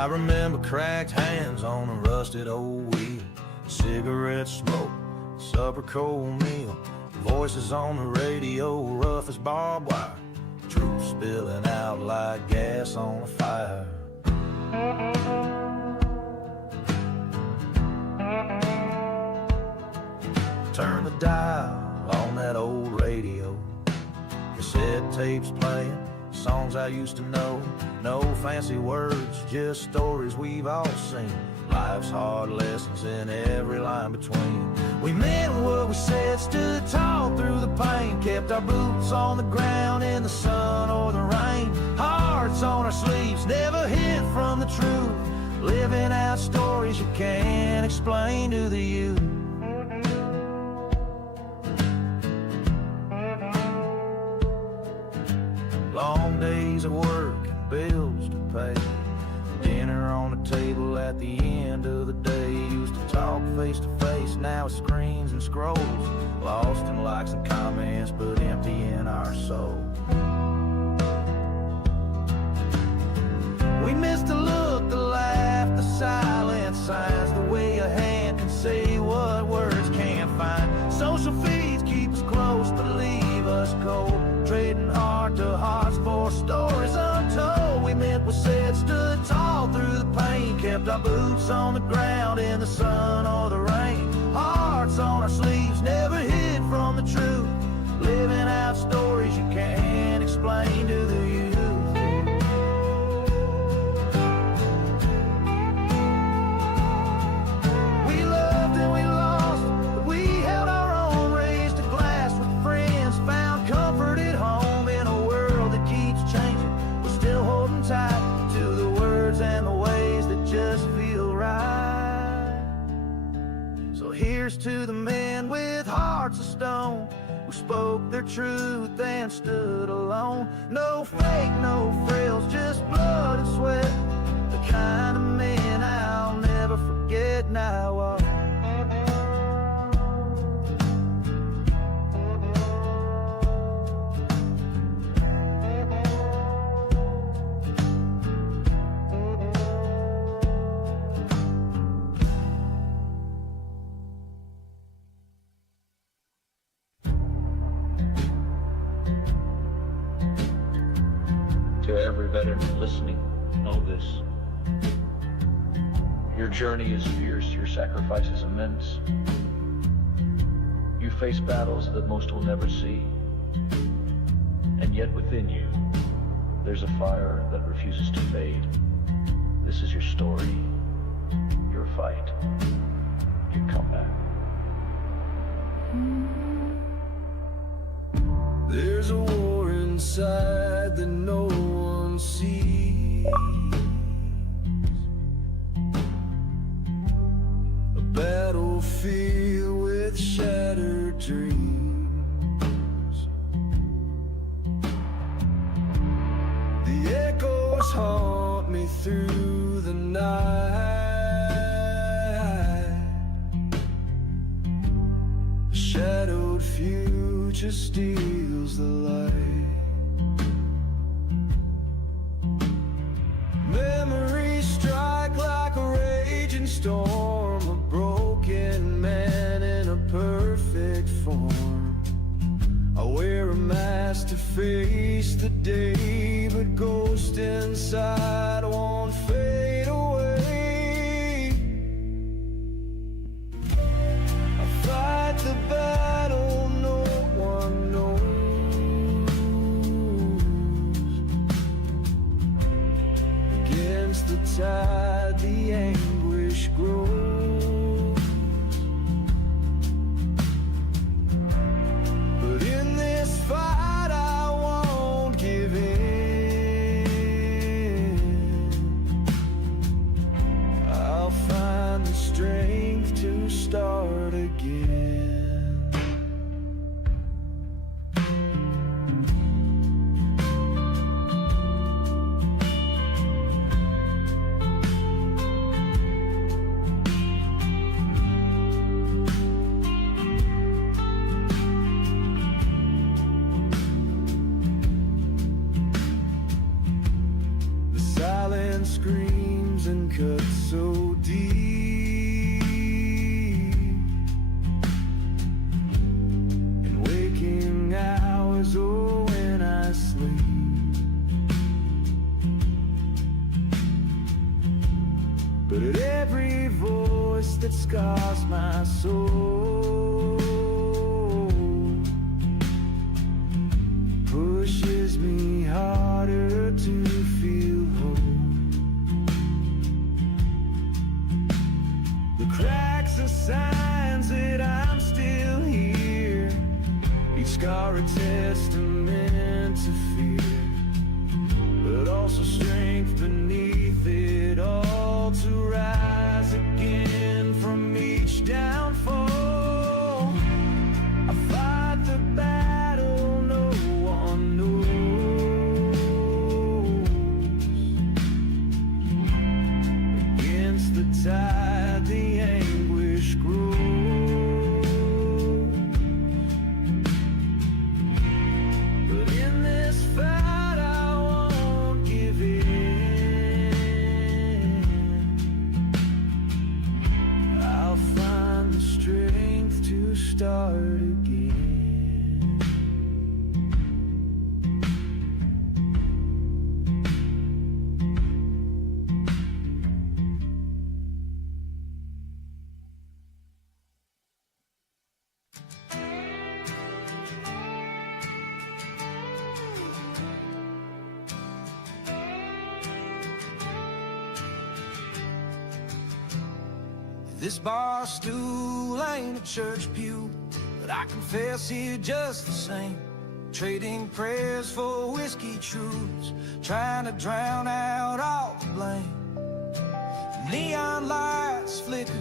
I remember cracked hands on a rusted old wheel, cigarette smoke, supper cold meal, voices on the radio rough as barbed wire, truth spilling out like gas on a fire. Turn the dial on that old radio, cassette tapes playing, songs I used to know. No fancy words, just stories we've all seen. Life's hard lessons in every line between. We meant what we said, stood tall through the pain, kept our boots on the ground in the sun or the rain. Hearts on our sleeves, never hid from the truth, living out stories you can't explain to the youth. Long days at work, bills to pay, dinner on the table at the end of the day. Used to talk face to face, now it's screens and scrolls, lost in likes and comments, but empty in our soul. We missed the look, the laugh, the silent signs, the way a hand can say what words can't find. Social feeds keep us close but leave us cold, trading heart to hearts for stories untold. We meant we said, stood tall through the pain, kept our boots on the ground in the sun or the rain. Hearts on our sleeves, never hid from the truth, living out stories you can't explain to the youth. We loved and we lost, but we held our own, raised a glass with friends, found comfort at home in a world that keeps changing. We're still holding tight to the words and the ways that just feel right. So here's to the men with hearts of stone, who spoke their truth and stood alone. No fake, no frills, just blood and sweat, the kind of men I'll never forget now. To every veteran listening, know this. Your journey is fierce, your sacrifice is immense. You face battles that most will never see. And yet within you, there's a fire that refuses to fade. This is your story, your fight, your comeback. There's a war inside that no one sees, a battlefield with shattered dreams. The echoes haunt me through the night, a shadowed future steals the light. Memories strike like a raging storm, a broken man in a perfect form. I wear a mask to face the day, but ghost inside won't fade away. I fight the battle no one knows, against the tide the anguish grows. But in this fight I won't give in. I'll find the strength to start again. Screams arms and cut so deep, and waking hours, oh, when I sleep. But at every voice that scars my soul pushes me harder to feel whole. The cracks are signs that I'm still here, each scar a testament to fear, but also strength beneath it all to rise again from each downfall. I fight the battle no one knows, against the tide the anguish grows. But in this fight I won't give in. I'll find the strength to start again. This bar stool ain't a church pew, but I confess here just the same. Trading prayers for whiskey truths, trying to drown out all the blame. Neon lights flicker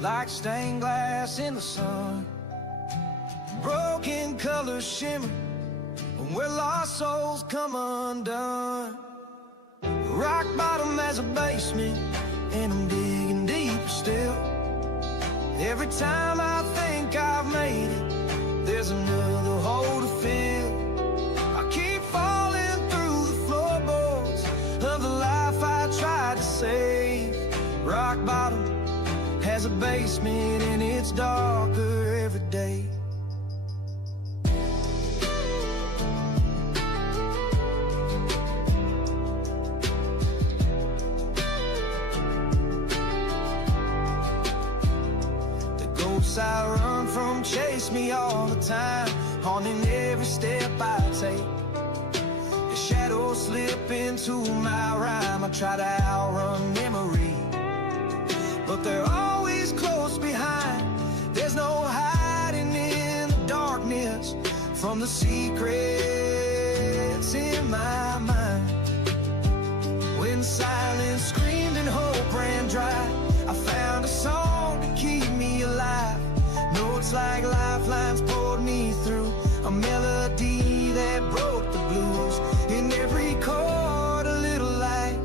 like stained glass in the sun. Broken colors shimmer where lost souls come undone. Rock bottom as a basement, and I'm digging deeper still. Every time I think I've made it, there's another hole to fill. I keep falling through the floorboards of the life I tried to save. Rock bottom has a basement, and it's darker every day. I run from chase me all the time, haunting every step I take. The shadows slip into my rhyme. I try to outrun memory, but they're always close behind. There's no hiding in the darkness from the secrets in my mind. When silence screamed and hope ran dry, I found a song to keep me alive. Notes like lifelines poured me through, a melody that broke the blues. In every chord a little light,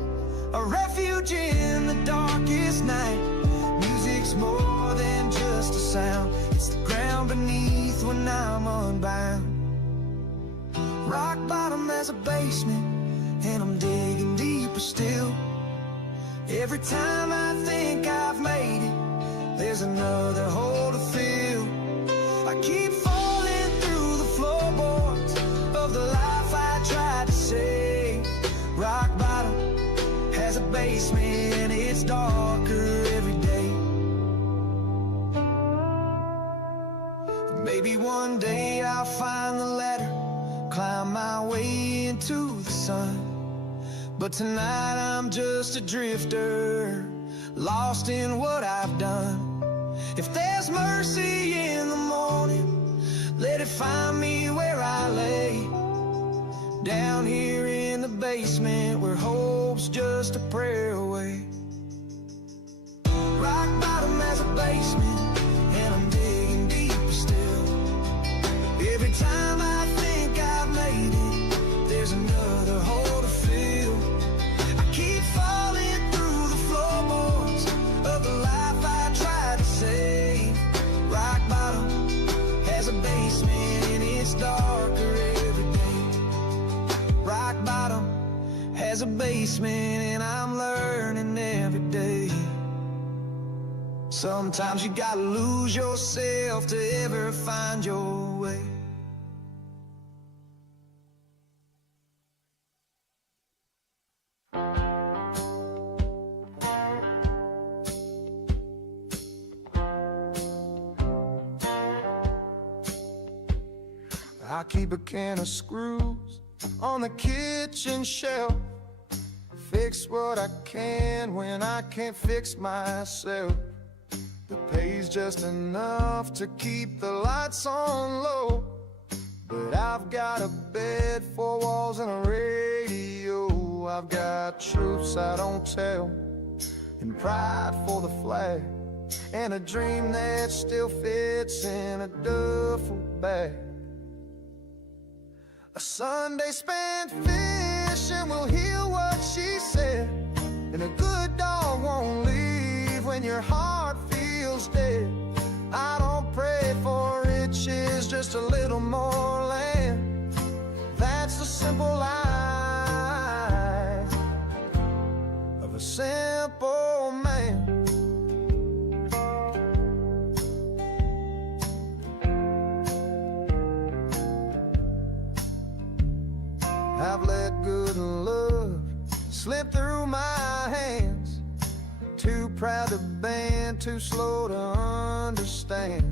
a refuge in the darkest night. Music's more than just a sound, it's the ground beneath when I'm unbound. Rock bottom as a basement, and I'm digging deeper still. Every time I think I've made it, there's another hole to fill. I keep falling through the floorboards of the life I tried to save. Rock bottom has a basement, and it's darker every day. Maybe one day I'll find the ladder, climb my way into the sun. But tonight I'm just a drifter, lost in what I've done. If there's mercy in the morning, let it find me where I lay. Down here in the basement, where hope's just a prayer away. Rock bottom as a basement, and I'm digging deeper still. Every time I think I've made it, there's another hole to fill. I keep falling through the floorboards of the life I tried to save. Rock bottom has a basement, and it's darker every day. Rock bottom has a basement, and I'm learning Sometimes you gotta lose yourself to ever find your way. I keep a can of screws on the kitchen shelf. Fix what I can when I can't fix myself. The pay's just enough to keep the lights on low, but I've got a bed, 4 walls and a radio. I've got truths I don't tell, and pride for the flag, and a dream that still fits in a duffel bag. A Sunday spent fishing will heal what she said, and a good dog won't leave when your heart feels dead. I don't pray for riches, just a little more land. That's the simple life of a simple man. I've let good love slip through my hands. Too proud to bend, too slow to understand.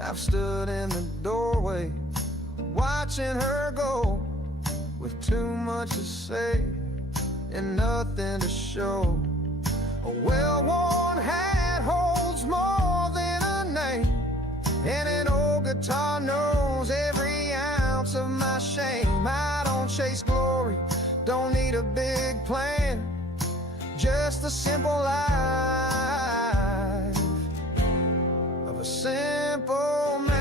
I've stood in the doorway, watching her go, with too much to say and nothing to show. A well-worn hat holds more than a name, and an old guitar knows every ounce of my shame. I don't chase glory, don't need a big plan, just a simple life of a simple man.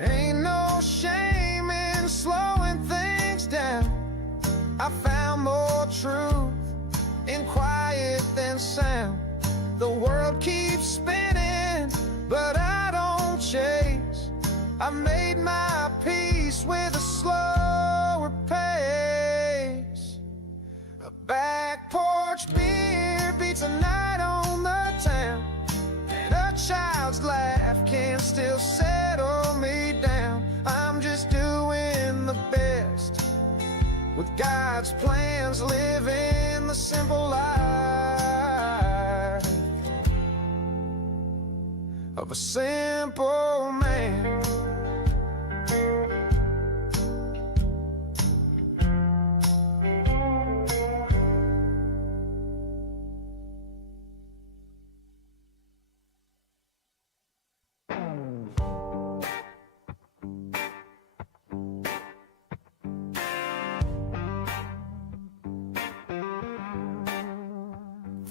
Ain't no shame in slowing things down. I found more truth in quiet than sound. The world keeps spinning, but I don't chase. I made my peace with a slower pace. A back porch beer beats a night on the town, and a child's laugh can still settle me down. I'm just doing the best with God's plans, living the simple life of a simple man.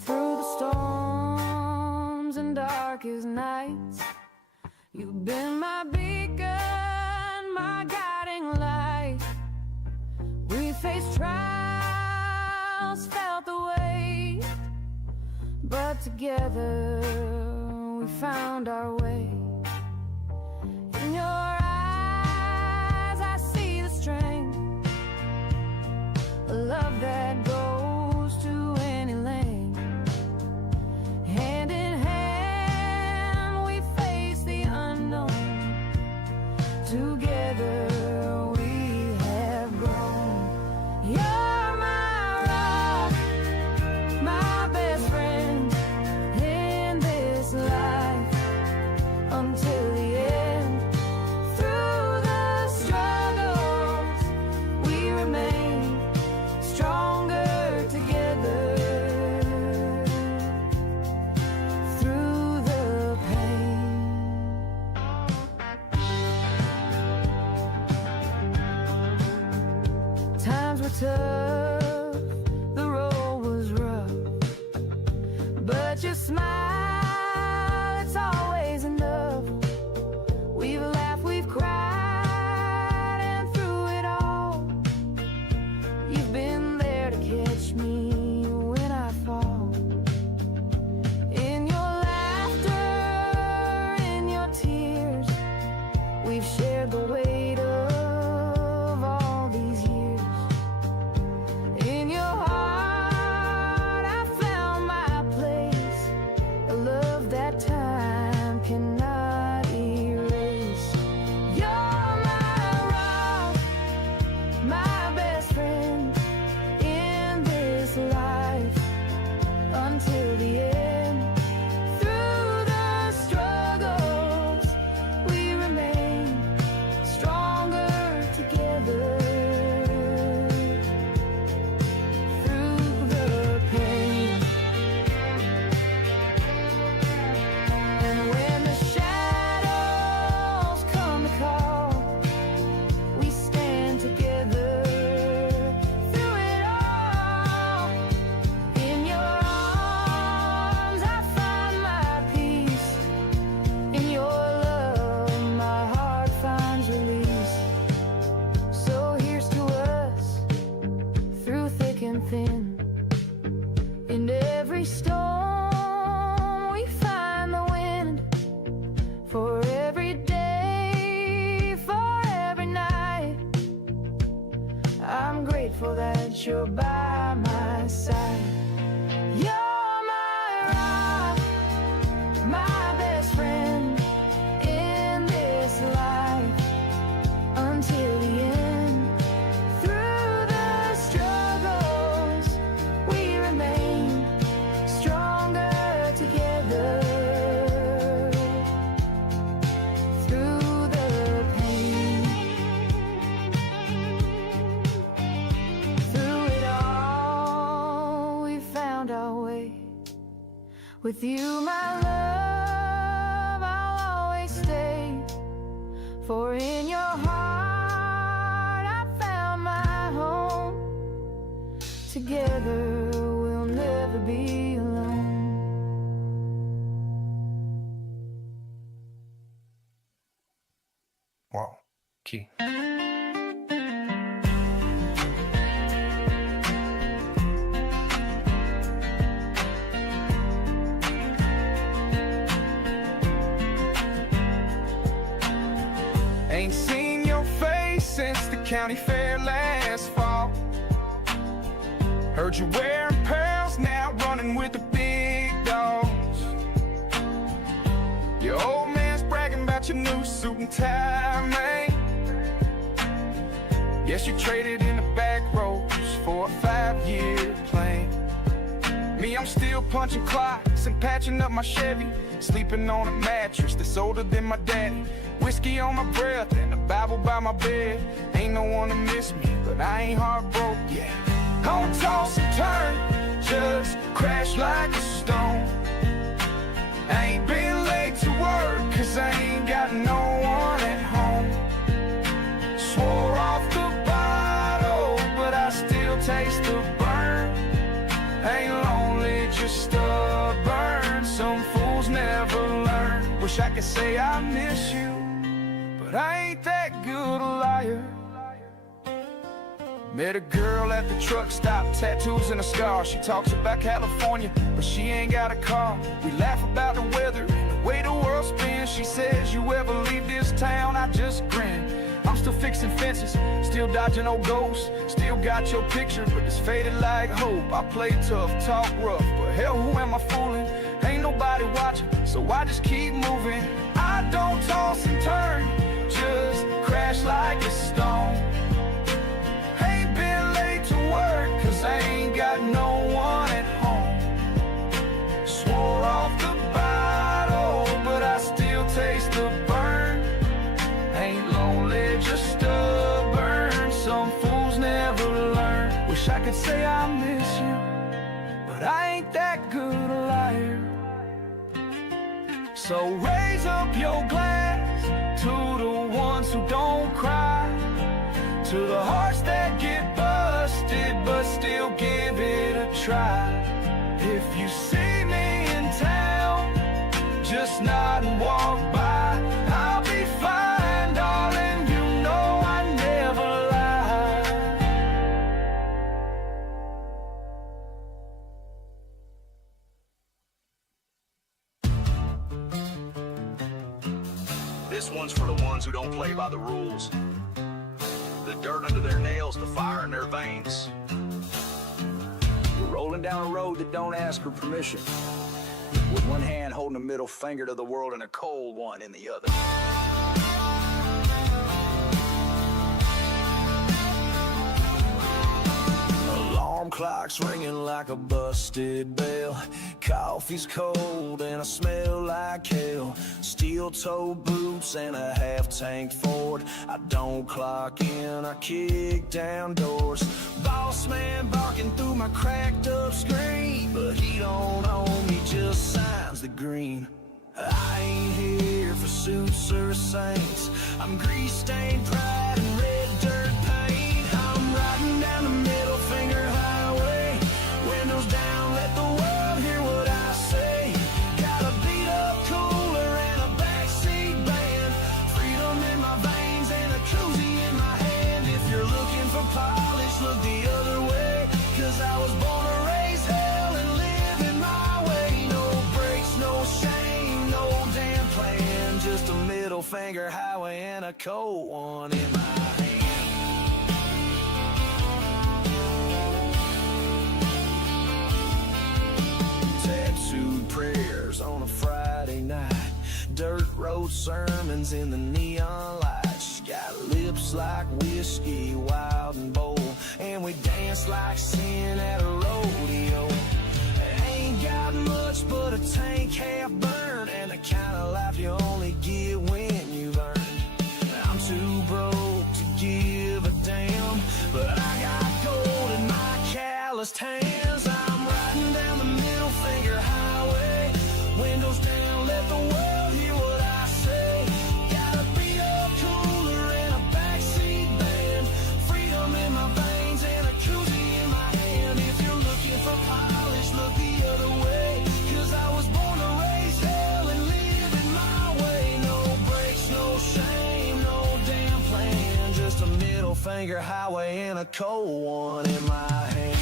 Through the storms and darkest nights, you've been my beacon, my guiding light. We faced trials, felt the weight, but together we found our way. In your eyes I see the strength, a love that goes to any length. Hand in hand we face the unknown. Together we have grown. You're my rock, my best friend in this life until the end. Through the struggles we remain stronger together. Through the pain, times were tough, the road was rough, but your smile, it's always enough. We've laughed, we've cried, and through it all, you've been there to catch me that you're by my side. You're my rock, my best friend in this life until the end. Through the struggles, we remain stronger together. Through the pain, through it all, we found our way. With you, my love, I'll always stay. For in your heart, I found my home. Together, we'll never be alone. Wow, key. Ain't seen your face since the county fair last fall. Heard you wearing pearls, now running with the big dogs. Your old man's bragging about your new suit and tie, man. Yes, you traded in the back rows for a 5-year plan. Me, I'm still punching clocks and patching up my Chevy, sleeping on a mattress that's older than my daddy. Whiskey on my breath and a Bible by my bed. Ain't no one to miss me, but I ain't heartbroken yet. Don't toss and turn, just crash like a stone. I ain't been late to work, cause I ain't got no one at home. Swore off the bottle, but I still taste the burn. Ain't lonely, just stubborn. Some fools never learn. Wish I could say I miss you, but I ain't that good a liar. Met a girl at the truck stop, tattoos and a scar. She talks about California, but she ain't got a car. We laugh about the weather and the way the world spins. She says, you ever leave this town? I just grin. I'm still fixing fences, still dodging old ghosts. Still got your picture, but it's faded like hope. I play tough, talk rough, but hell, who am I fooling? Ain't nobody watching, so I just keep moving. I don't toss and turn, just crash like a stone. Ain't been late to work, cause I ain't got no one at home. Swore off the bottle, but I still taste the burn. Ain't lonely, just stubborn. Some fools never learn. Wish I could say I miss you, but I ain't that good a liar. So raise up your glass to the ones who don't cry, to the hearts that get busted but still give it a try. If you see me in town, just nod and walk by. I'll be fine, darling, you know I never lie. This one's for the ones who don't play by the rules. The dirt under their nails, the fire in their veins. We're rolling down a road that don't ask for permission, with one hand holding a middle finger to the world and a cold one in the other. Alarm clock's ringing like a busted bell. Coffee's cold and I smell like hell. Steel-toed boots and a half-tank Ford. I don't clock in, I kick down doors. Boss man barking through my cracked-up screen, but he don't own me, just signs the green. I ain't here for suits or saints. I'm grease-stained pride and red dirt paint. I'm riding down the middle finger highway. Windows down, let the world hear what I say. Got a beat-up cooler and a backseat band. Freedom in my veins and a koozie in my hand. If you're looking for polish, look the other way. Cause I was born to raise hell and live in my way. No breaks, no shame, no damn plan. Just a middle finger highway and a cold one in my hand. wrote sermons in the neon lights. She's got lips like whiskey, wild and bold, and we dance like sin at a rodeo. Ain't got much but a tank half burned, and the kind of life you only get when you've earned. I'm too broke to give a damn, but I got gold in my calloused hands. I'm riding down the middle finger highway, windows down, let the world hear what I say. Got a beat up cooler and a backseat band, freedom in my veins and a koozie in my hand. If you're looking for polish, look the other way, 'cause I was born to raise hell and live it my way. No brakes, no shame, no damn plan, just a middle finger highway and a cold one in my hand.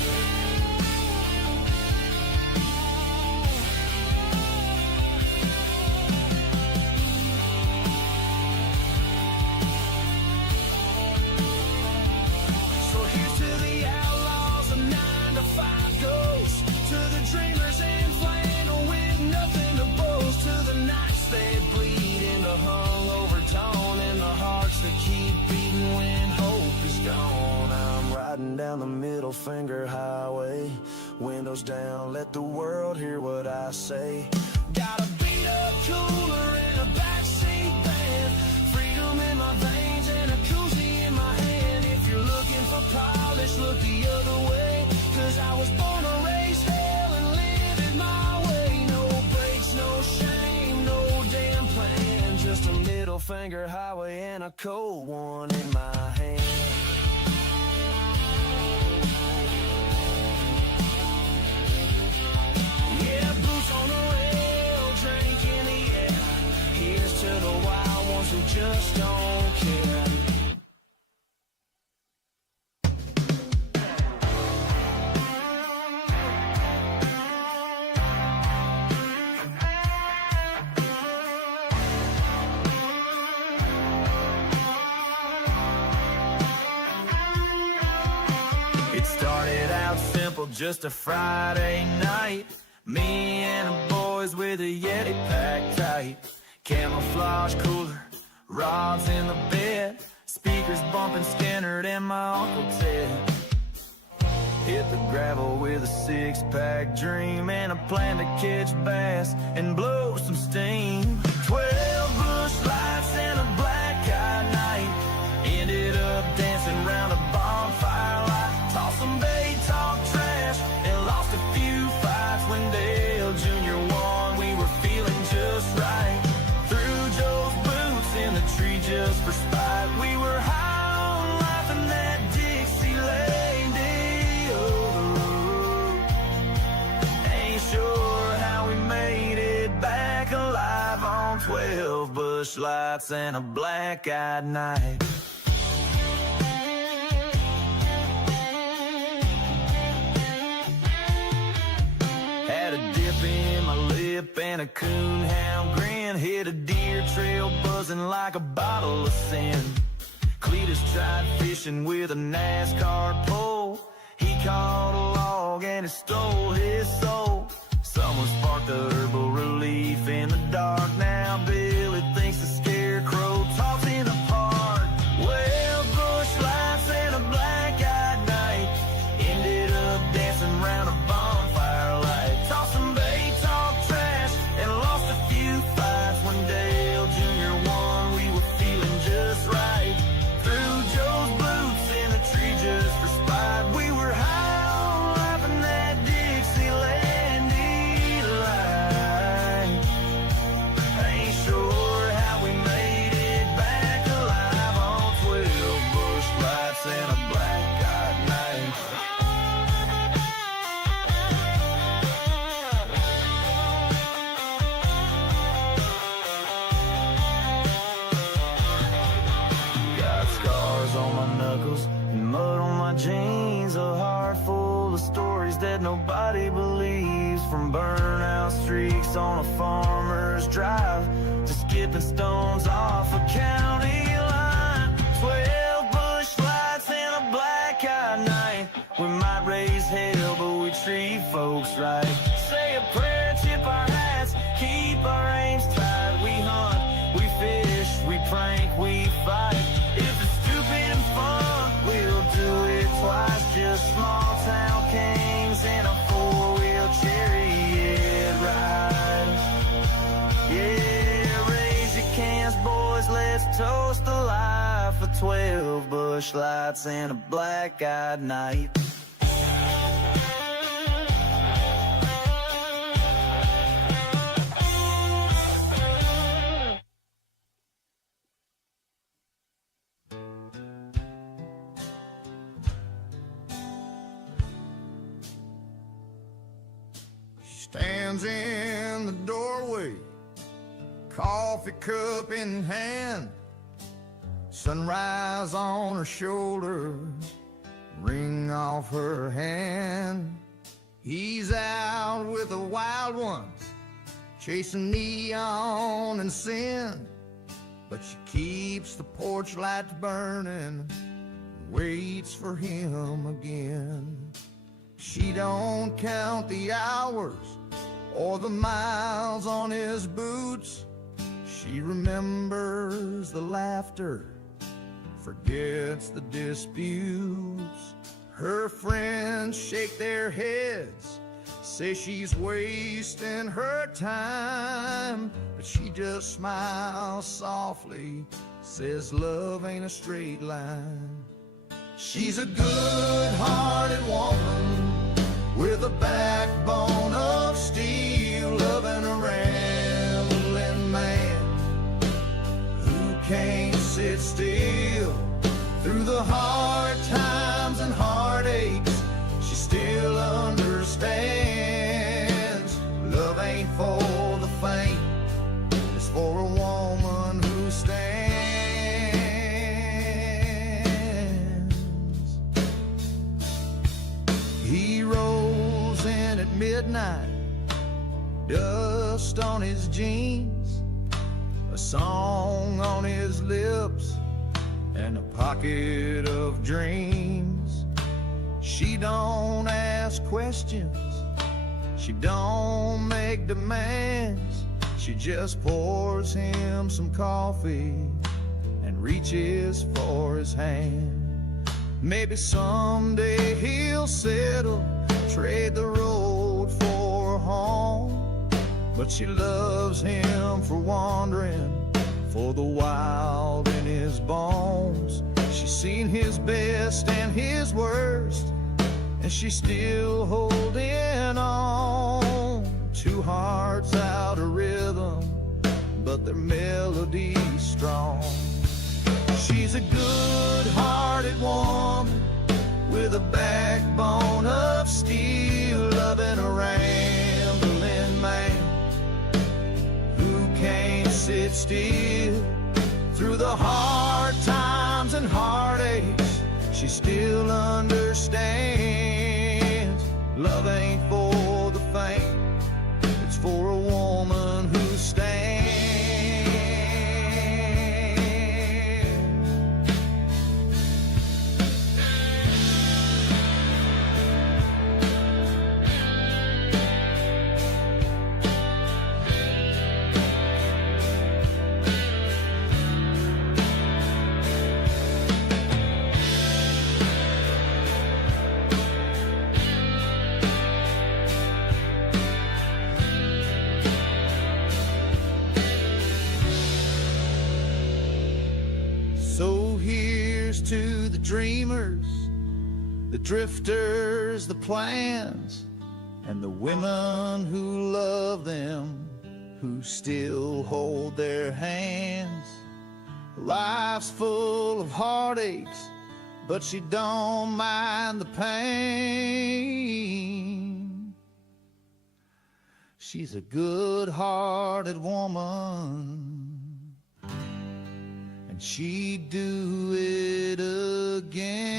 So here's to the outlaws, the 9 to 5 ghosts, to the dreamers in flannel with nothing to boast, to the nights that bleed into hungover dawn, and the hearts that keep beating when hope is gone. I'm riding down the middle finger highway, windows down, let the world hear what I say. Got a beat up cooler and a backseat band, freedom in my veins and a koozie in my hand. If you're looking for polish, look the other way, 'cause I was born to raise hell and live it my way. No brakes, no shame, no damn plan, just a middle finger highway and a cold one in my hand. Yeah, boots on the rail, drink in the air. Here's to the wild ones who just don't care. It started out simple, just a Friday night. Me and the boys with a Yeti packed tight. Camouflage cooler, rods in the bed, speakers bumping Skinner and my Uncle Ted. Hit the gravel with a 6-pack dream and a plan to catch bass and blow some steam. 12 bush lights and a black-eyed night. Ended up dancing around a bonfire light. Tossed some bait, talk trash, and lost a few fights. When Dale Jr. won, we were feeling just right. Threw Joe's boots in the tree just for spite. We were high on life in that Dixieland deal. Ain't sure how we made it back alive on 12 bush lights and a black-eyed night. Had a dip in my lip and a coonhound grin. Hit a deer trail buzzing like a bottle of sin. Cletus tried fishing with a NASCAR pole. He caught a log and it stole his soul. Someone sparked the herbal relief in the dark. Now Billy thinks the scarecrow talks in the park. Well, bush lights and a black-eyed night. Ended up dancing around a bonfire light. Tossed some bait, talked trash, and lost a few fights. When Dale Jr. won, we were feeling just right. Threw Joe's boots in the tree just for spite. We were high on life in that Dixieland delight. Ain't sure how we made it back alive on 12 bush lights and a black-eyed night. Got scars on my knuckles and mud on my jeans. A heart full of stories that nobody believes. From burnout streaks on a farmer's drive to skipping stones off a county line. 12 bush lights and a black-eyed night. We might raise hell, but we treat folks right. Say a prayer, tip our hats, keep our aims tight. We hunt, we boys, let's toast the life of 12 bush lights and a black-eyed night. Stands in the doorway, coffee cup in hand, sunrise on her shoulder, ring off her hand. He's out with the wild ones, chasing neon and sin, but she keeps the porch lights burning, waits for him again. She don't count the hours or the miles on his boots. She remembers the laughter, forgets the disputes. Her friends shake their heads, say she's wasting her time, but she just smiles softly, says love ain't a straight line. She's a good-hearted woman with a backbone of steel, loving a rambling man who can't sit still. Through the hard times and heartaches, she still understands. Love ain't for the faint, it's for a woman who stands. He rolls in at midnight, dust on his jeans, a song on his lips, and a pocket of dreams. She don't ask questions, she don't make demands. She just pours him some coffee and reaches for his hand. Maybe someday he'll settle, trade the road for a home, but she loves him for wandering, for the wild in his bones. She's seen his best and his worst, and she's still holding on. Two hearts out of rhythm, but their melody's strong. She's a good-hearted woman with a backbone of steel, loving a rambling man who can't sit still. Through the hard times and heartaches, she still understands. Love ain't for the faint, it's for a woman who stands. So here's to the dreamers, the drifters, the plans, and the women who love them, who still hold their hands. Life's full of heartaches, but she don't mind the pain. She's a good-hearted woman, and she'd do it again.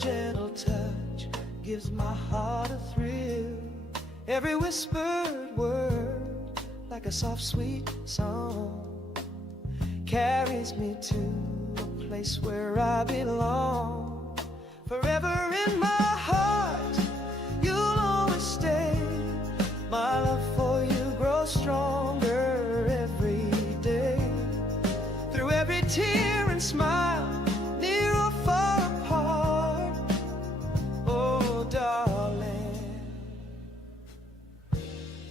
gentle touch gives my heart a thrill. Every whispered word, like a soft sweet song, carries me to a place where I belong. Forever in my heart, you'll always stay. My love for you grows stronger every day. Through every tear and smile, near or far apart, oh darling,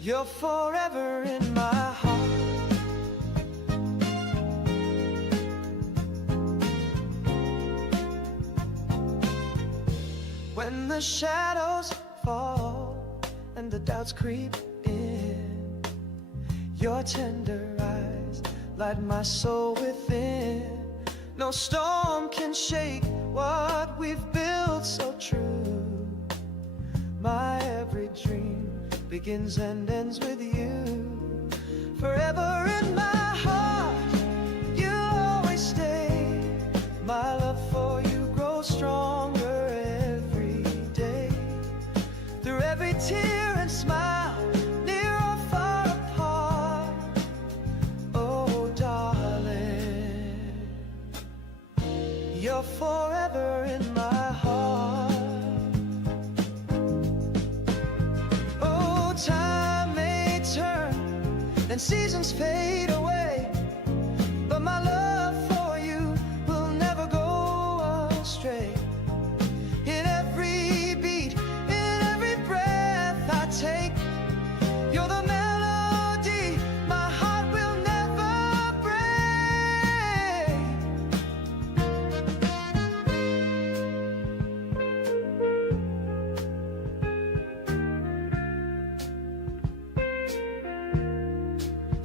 you're forever in my heart. When the shadows fall and the doubts creep in, your tender eyes light my soul within. No storm can shake what we've built so true. My every dream begins and ends with you. Forever in my heart, you'll always stay. My love for you grows stronger every day. Through every tear and smile, near or far apart, oh darling, you're forever in my heart. Oh, time may turn and seasons fade away, but my love for you will never go astray. In every beat, in every breath I take, you're the melody my heart will never break.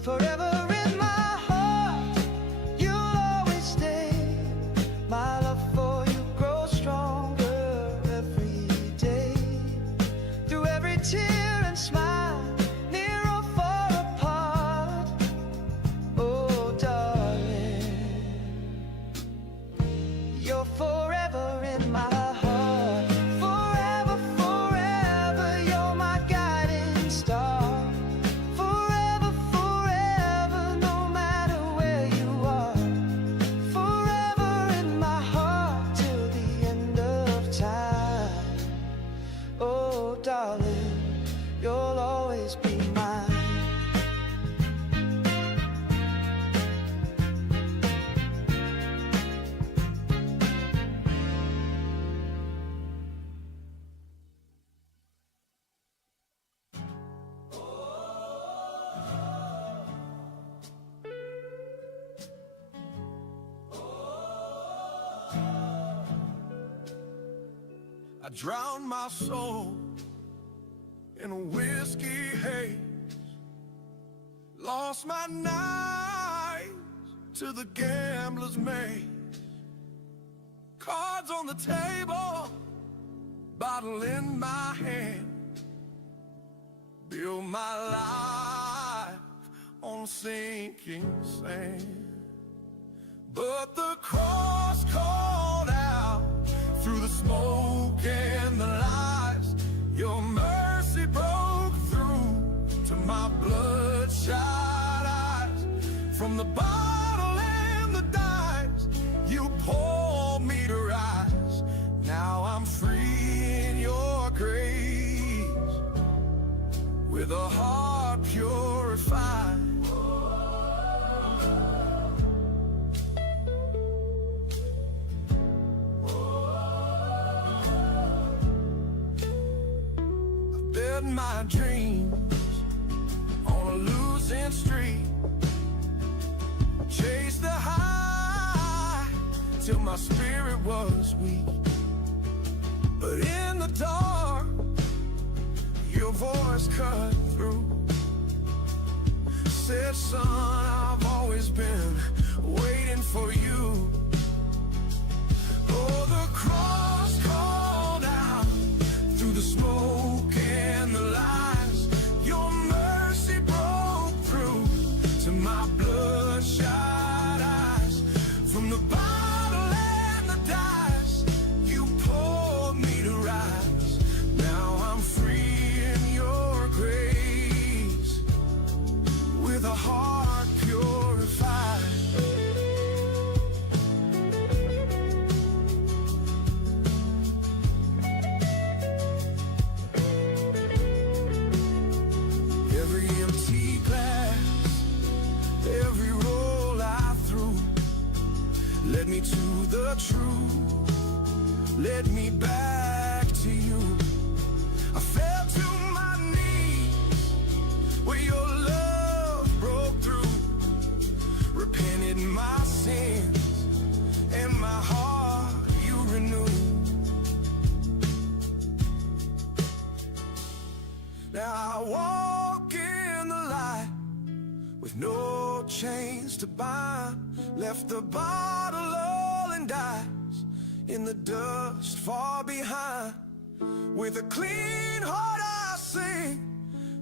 Forever in my heart, you'll always stay. My love for you grows stronger every day. Through every tear and smile, near or far apart, oh darling, you're forever in my heart. Forever, forever, you're my guiding star. Forever, forever, no matter where you are. Forever in my heart till the end of time. Oh darling, you'll always be mine. I drowned my soul in a whiskey haze, lost my nights to the gambler's maze. Cards on the table, bottle in my hand, build my life on sinking sand. But the cross called out through the smoke and the lies. Your mercy broke through to my bloodshot eyes. From the bottle and the dice, you pulled me to rise. Now I'm free in your grace, with a heart purified. My dreams on a losing streak, chased the high till my spirit was weak. But in the dark, your voice cut through, said, son, I've always been waiting for you. Oh, the cross called out through the smoke and the lies. Your mercy broke through to my bloodshot eyes. From the bottle and the dice, you poured the truth led me back to you. I fell to my knees where your love broke through. Repented my sins and my heart you renewed. Now I walk in the light with no chains to bind. Left the bottle all and dies in the dust far behind. With a clean heart I sing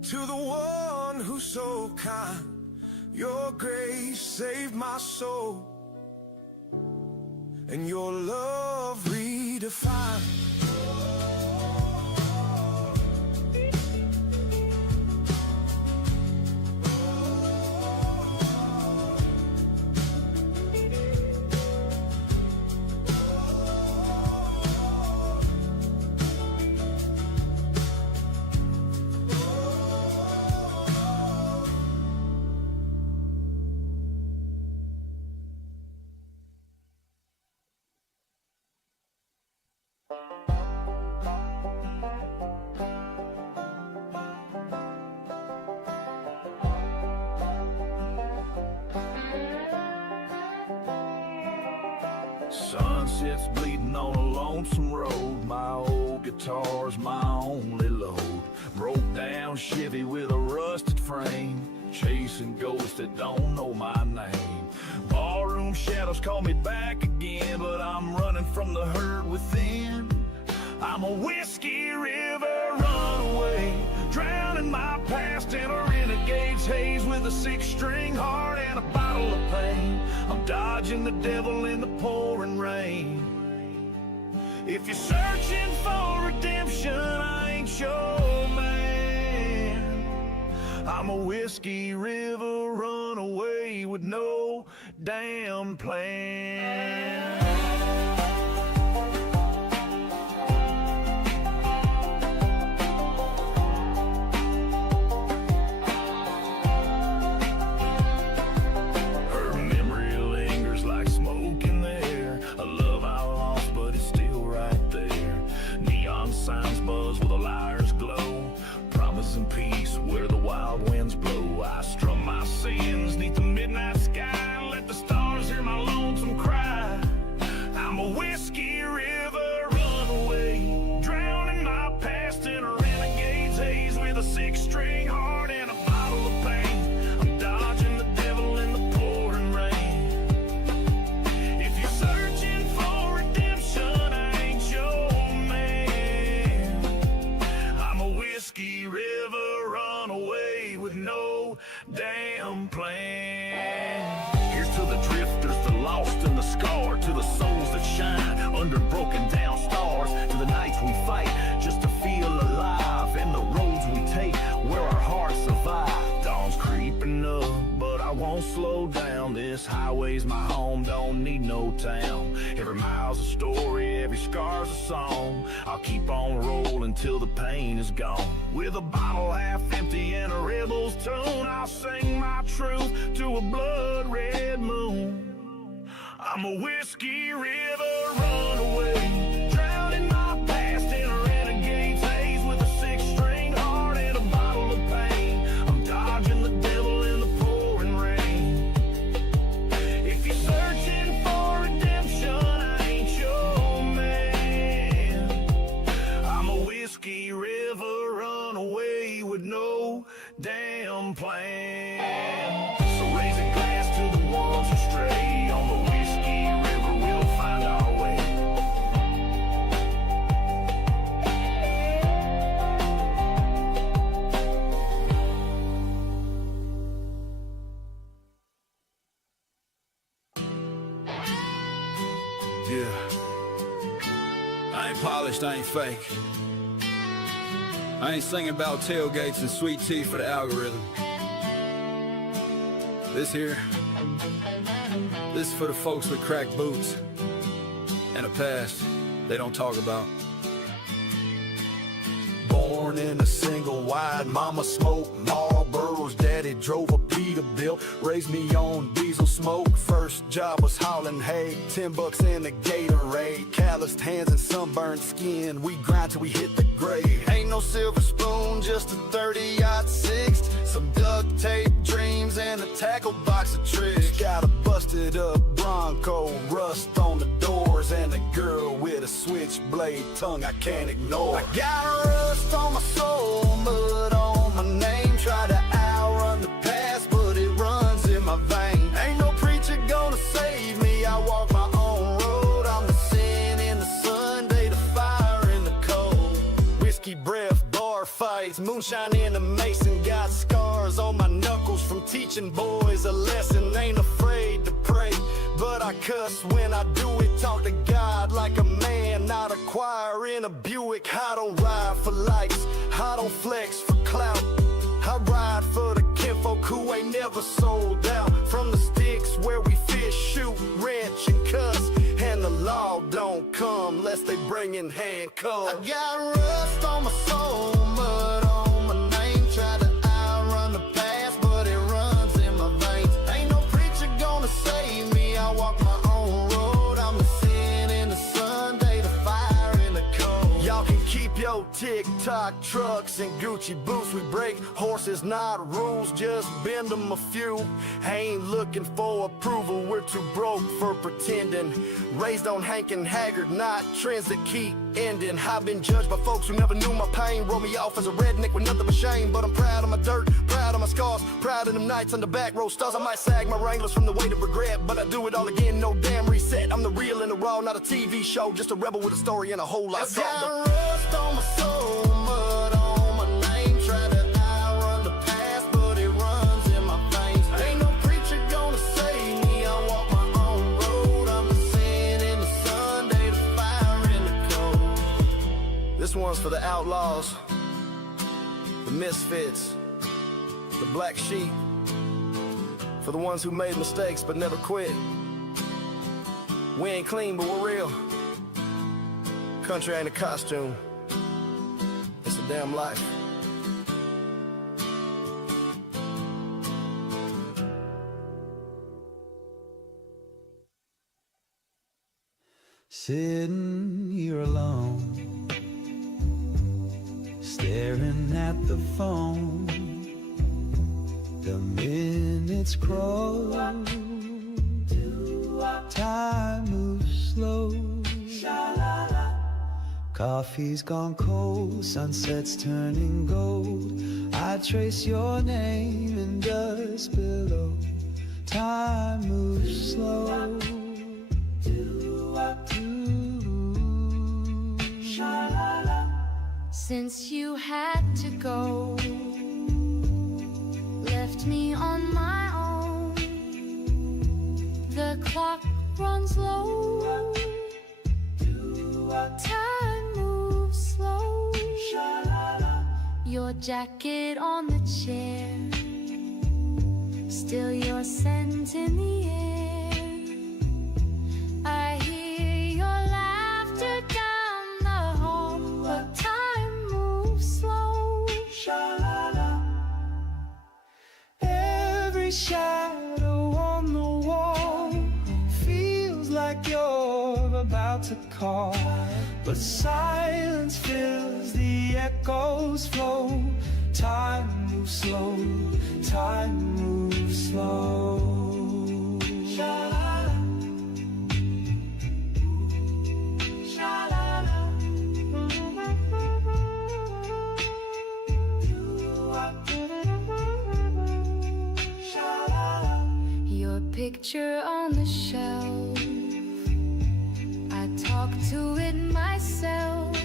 to the one who's so kind. Your grace saved my soul, and your love redefined. Sunsets bleeding on a lonesome road. My old guitar's my only load. Broke down Chevy with a rusted frame, chasing ghosts that don't know my name. Ballroom shadows call me back again, but I'm running from the hurt within. I'm a whiskey river runaway, drowning my past in a renegade's haze with a 6-string heart and a bottle of pain. I'm dodging the devil in the pouring rain. If you're searching for redemption, I ain't your man. I'm a whiskey river runaway with no damn plan. Signs buzz with a liar's glow, promising peace where the wild winds blow. I strum my sins neath the midnight sky, let the stars hear my lonesome cry. I'm a whiskey river runaway, drowning my past in a renegade's haze with a 6-string heart and a bottle of pain. I'm dodging the devil in the pouring rain. If you're searching for redemption, I ain't your whiskey river runaway with no damn plan. Here's to the drifters, the lost and the scarred, to the souls that shine under broken down stars, to the nights we fight just to feel alive, and the roads we take where our hearts survive. Dawn's creeping up, but I won't slow down. This highway's my home, don't need no town. Every mile's a story, every scar's a song. I'll keep on rolling till the pain is gone. With a bottle half empty and a rebel's tune, I'll sing my truth to a blood-red moon. I'm a whiskey river runaway, drowning my past in a renegade's haze with a 6-string heart and a bottle of pain. I'm dodging the devil in the pouring rain. If you're searching for redemption, I ain't your man. I'm a whiskey river runaway with no damn plan. So raise a glass to the ones who stray on the whiskey river, we'll find our way. Yeah, I ain't polished, I ain't fake. I ain't singing about tailgates and sweet tea for the algorithm. This is for the folks with cracked boots and a past they don't talk about. Born born in a single wide. Mama smoked Marlboros, daddy drove a Peterbilt, raised me on diesel smoke. First job was hauling hay, $10 in a Gatorade. Calloused hands and sunburned skin, we grind till we hit the grave. Ain't no silver spoon, just a 30-06, some duct tape dreams and a tackle box of tricks. Got a busted up Bronco, rust on the doors, and a girl with a switchblade tongue I can't ignore. I got rust on my soul, mud on my name. Try to outrun the past, but it runs in my veins. Ain't no preacher gonna save me, I walk my own road. I'm the sin in the Sunday, the fire in the cold. Whiskey breath, bar fights, moonshine in the mason. Got scars on my knuckles from teaching boys a lesson. Ain't afraid to pray, but I cuss when I do it. Talk to God like a man, not a choir in a Buick. I don't ride for likes, I don't flex for clout. I ride for the kinfolk who ain't never sold out. From the sticks where we fish, shoot, wrench, and cuss, and the law don't come lest they bring in handcuffs. I got rust on my soul, mud on my name. Try to outrun the past, but it runs in my veins. Ain't no preacher gonna save me, I walk my own road. I'm the sin in the Sunday, the fire in the cold. Y'all can keep your TikTok trucks and Gucci boots. We break horses, not rules, just bend them a few. Ain't looking for approval, we're too broke for pretending. Raised on Hank and Haggard, not trends that keep ending. I've been judged by folks who never knew my pain. Wrote me off as a redneck with nothing but shame. But I'm proud of my dirt, proud of my scars, proud of them nights on the back row stars. I might sag my Wranglers from the weight of regret, but I do it all again, no damn reset. I'm the real and the raw, not a TV show, just a rebel with a story and a whole lot of got rust on my soul, mud on my name. Try to outrun the past, but it runs in my veins. Ain't no preacher gonna save me, I walk my own road. I'm the sin in the Sunday, the fire in the cold. This one's for the outlaws, the misfits, the black sheep, for the ones who made mistakes but never quit. We ain't clean, but we're real. Country ain't a costume, it's a damn life. Sitting here alone, staring at the phone. The minutes crawl, time moves slow. Coffee's gone cold, sunset's turning gold. I trace your name in dust below. Time moves slow. Since you had to go, left me on my own, the clock runs low, time moves slow. Your jacket on the chair, still your scent in the air. I hear your laughter down the hall, but time moves slow. Every shadow on the wall feels like you're about to call, but silence fills the echoes flow. Time moves slow, time moves slow. Your picture on the shelf, I talk to it myself.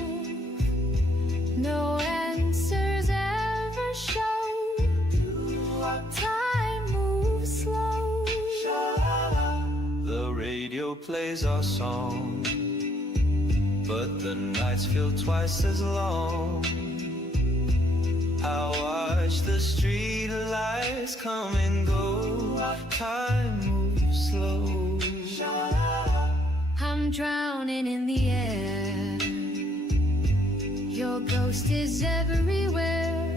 No answers ever show. Time moves slow. The radio plays our song, but the nights feel twice as long. I watch the street lights come and go. Time moves slow. I'm drowning in the air. Your Your ghost is everywhere.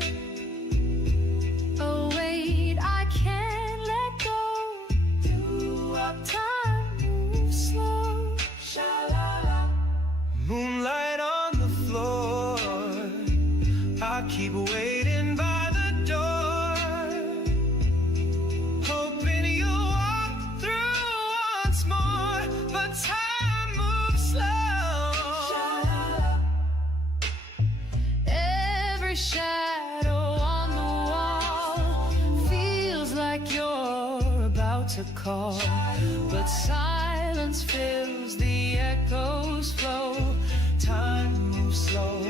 Oh wait, I can't let go. Time moves slow. Sha-la-la. Moonlight on the floor, I keep waiting by the door, hoping you'll walk through once more, but time moves slow. Every shadow on the wall feels like you're about to call, but silence fills the echoes flow. Time moves slow,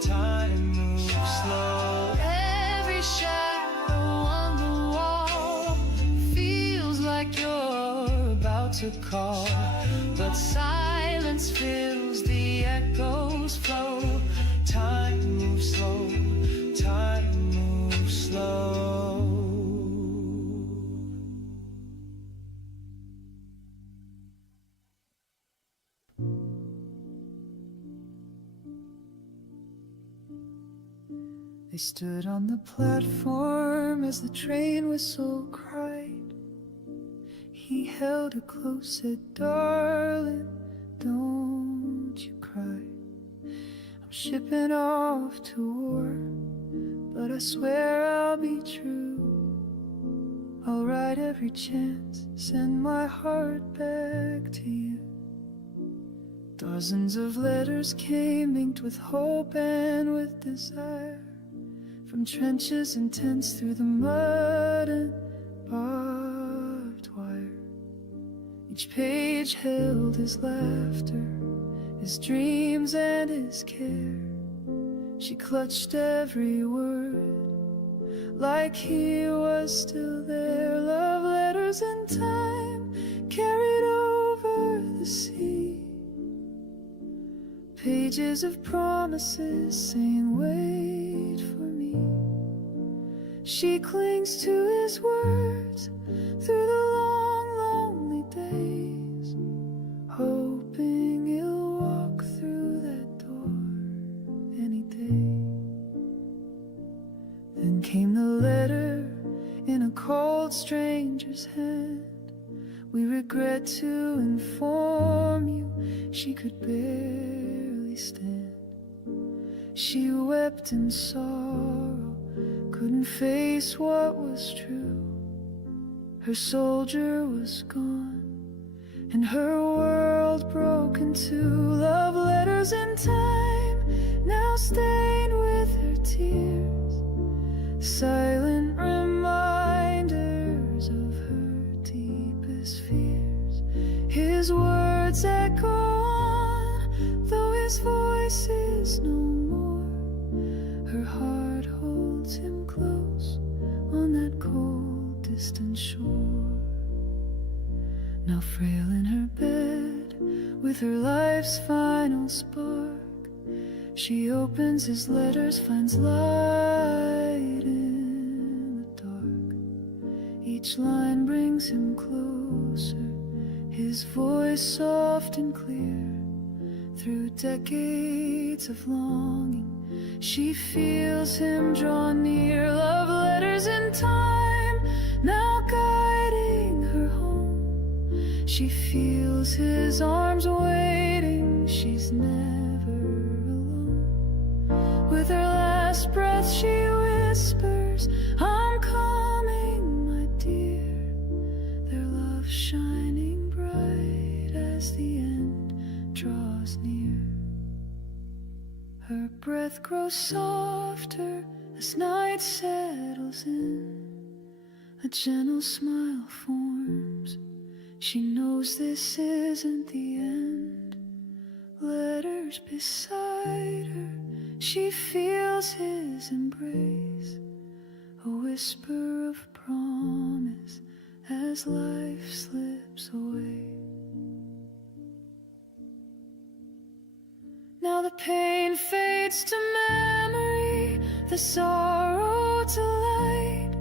time moves slow. Every shadow on the wall feels like you're about to call, but silence fills the echoes flow. Time moves slow, time moves slow. They stood on the platform as the train whistle cried. He held her close, said, "Darling, don't you cry. I'm shipping off to war, but I swear I'll be true. I'll ride every chance, send my heart back to you." Dozens of letters came, inked with hope and with desire, from trenches and tents through the mud and barbed wire. Each page held his laughter, his dreams and his care. She clutched every word like he was still there. Love letters in time carried over the sea, pages of promises saying, "Wait for me." She clings to his words through the long, lonely days, hoping he'll walk through that door any day. Then came the letter in a cold stranger's hand. "We regret to inform you," she could barely stand. She wept in sorrow, couldn't face what was true. Her soldier was gone, and her world broke in two. Love letters in time, now stained with her tears, silent reminders of her deepest fears. His words echo on, though his voice is no more. Her heart holds him close on that cold, distant shore. Now frail in her bed, with her life's final spark, she opens his letters, finds light in the dark. Each line brings him closer, his voice soft and clear. Through decades of longing, she feels him draw near. Love letters in time, now guiding her home. She feels his arms waiting, she's never alone. With her last breath she whispers, "I'm coming, my dear." Their love shining bright as the end draws near. Her breath grows softer as night settles in. A gentle smile forms, she knows this isn't the end. Letters beside her, she feels his embrace, a whisper of promise as life slips away. Now the pain fades to memory, the sorrow to light.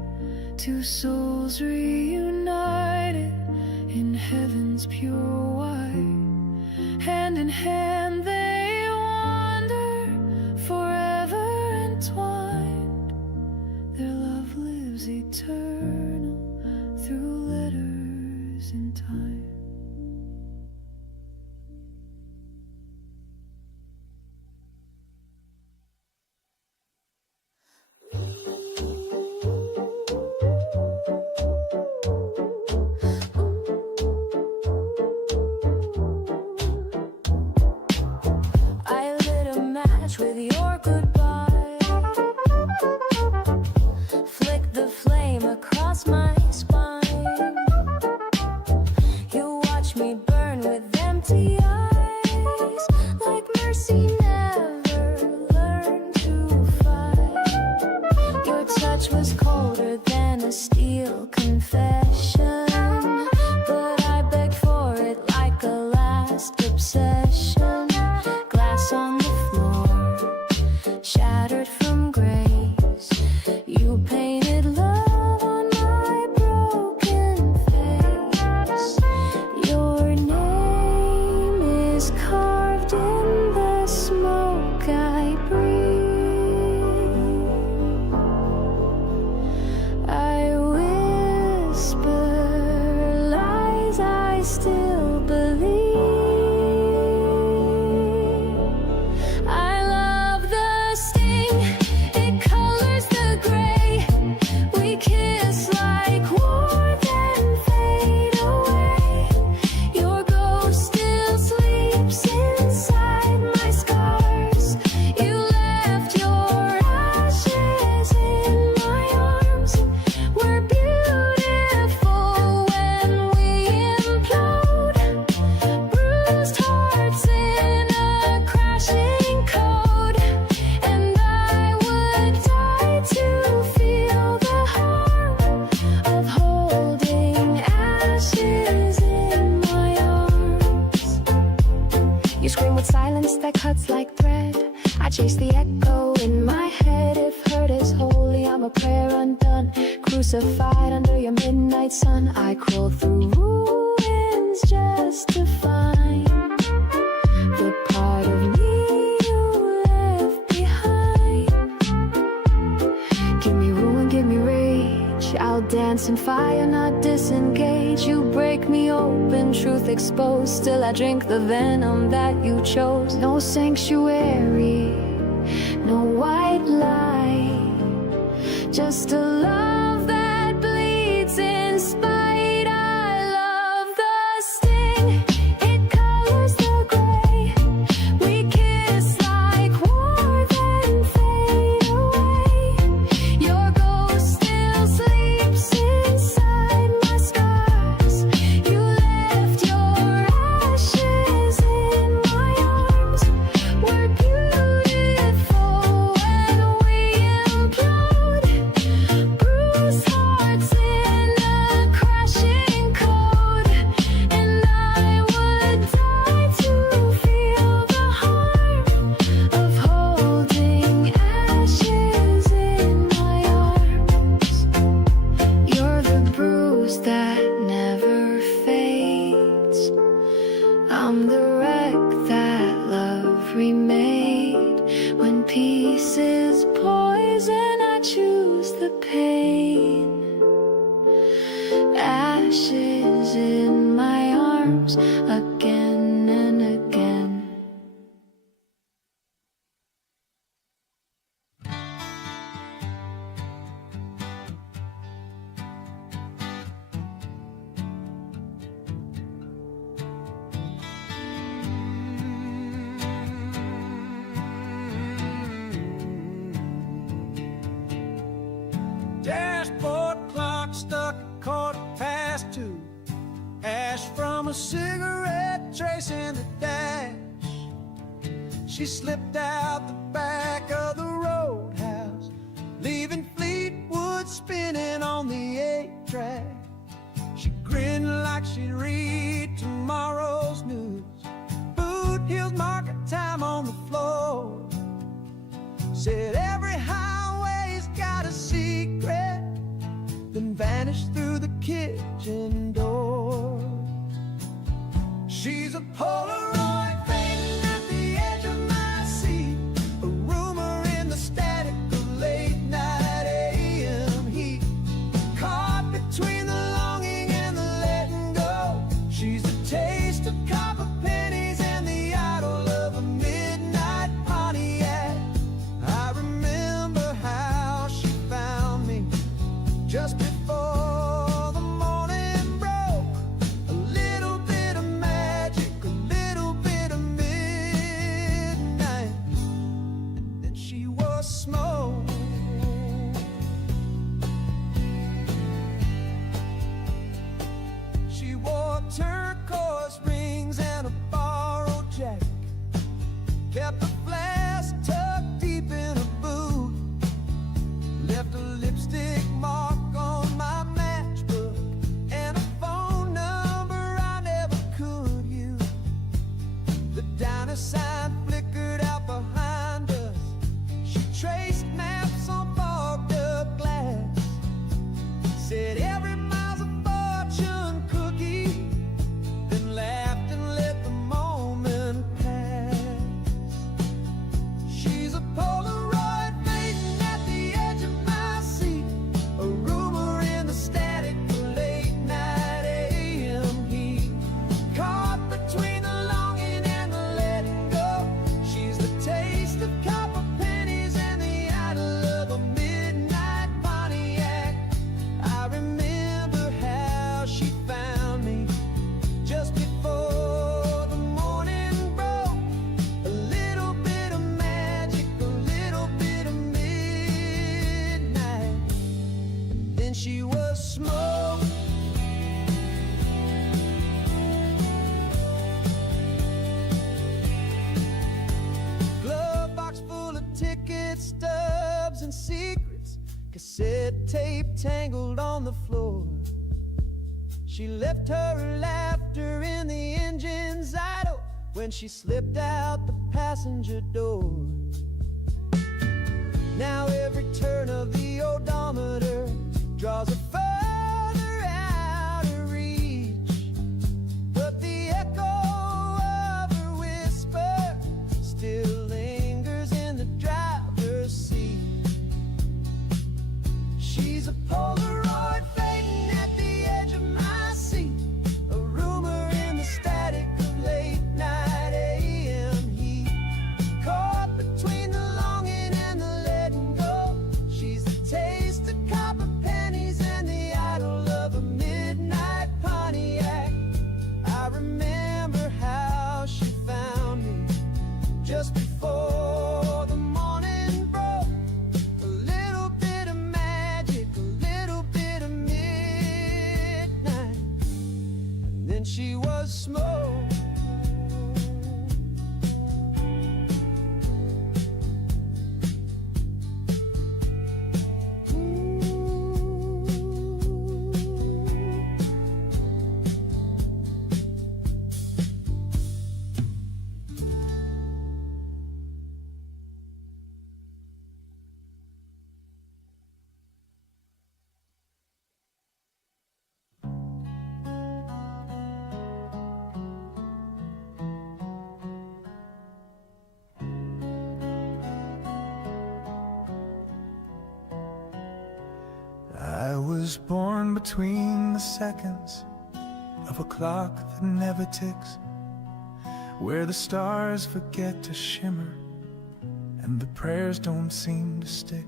Two souls reunited in heaven's pure white. Hand in hand they wander forever. obsession. Glass on the floor, shattered from grace. You painted love on my broken face. Your name is carved in the smoke I breathe. I whisper lies I still believe. I love the sting, it colors the gray. We kiss like war, then fade away. Your ghost still sleeps inside my scars. You left your ashes in my arms. We're beautiful when we implode. Bruised hearts in a crashing code. And I would die to feel the harm of holding ashes in my arms. You scream with silence that cuts like thread. I chase the echo in my head. If hurt is holy, I'm a prayer undone. Crucified under your midnight sun, I crawl through ruins just to find the part of me you left behind. Give me ruin, give me rage. I'll dance in fire, not disengage. You break me open, truth exposed. Still I drink the venom that you chose. No sanctuary, no white light, just a love that bleeds in spite. I love the sting, it colors the gray. We kiss like war, then fade away. Your ghost still sleeps inside my scars. You left your ashes in my arms. We're beautiful when we implode. Bruised hearts in a crashing code. And I would die to feel the harm of holding ashes in my arms. You're the bruise that never fades. I'm the wreck that love remade. When peace is poison, I choose the pain. Ashes in my arms again and again. Dashboard clock stuck at 2:15. Ash from a cigarette tracing the dash. She slipped out the back of the roadhouse, leaving Fleetwood spinning on the 8-track. She grinned like she'd read tomorrow's news. Boot heels market time on the floor. Said every highway's got a secret, then vanished through the kitchen door. She's a Polaroid fading at the edge of my seat, a rumor in the static of late night AM heat. Caught between the longing and the letting go. She's the taste of copper pennies and the idol of a midnight Pontiac. I remember how she found me just before the morning broke. A little bit of magic, a little bit of midnight, and then she was smoke. She wore turquoise rings and a borrowed jacket, kept a flask tucked deep in a boot, left a lipstick mark on my matchbook, and a phone number I never could use. minus sign flickered out behind us. She traced maps on fogged up glass. Said every mile's a fortune cookie. Then laughed and let the moment pass. She's a Polaroid fading at the edge of my seat. A rumor in the static of late night AM heat. Caught between the longing and the letting go. She's the taste of copper pennies and the idol of a midnight Pontiac. I remember how she found me just before the morning broke. A little bit of magic, a little bit of midnight, and then she was smoke. Glove box full of tickets, stubs, and secrets. Cassette tape tangled on the floor. She left her laughter in the engine's idle when she slipped out the passenger door. Now every turn of the odometer draws her further out of reach. But the echo of her whisper still lingers in the driver's seat. She's a Polaroid fading at the edge of my seat. A rumor in the static of late night AM heat. Caught between the longing and the letting go. She's the taste of copper pennies and the idol of a midnight Pontiac. I remember how she found me just before the morning broke. A little bit of magic, a little bit of midnight, and then she was smoke. I was born between the seconds of a clock that never ticks, where the stars forget to shimmer and the prayers don't seem to stick.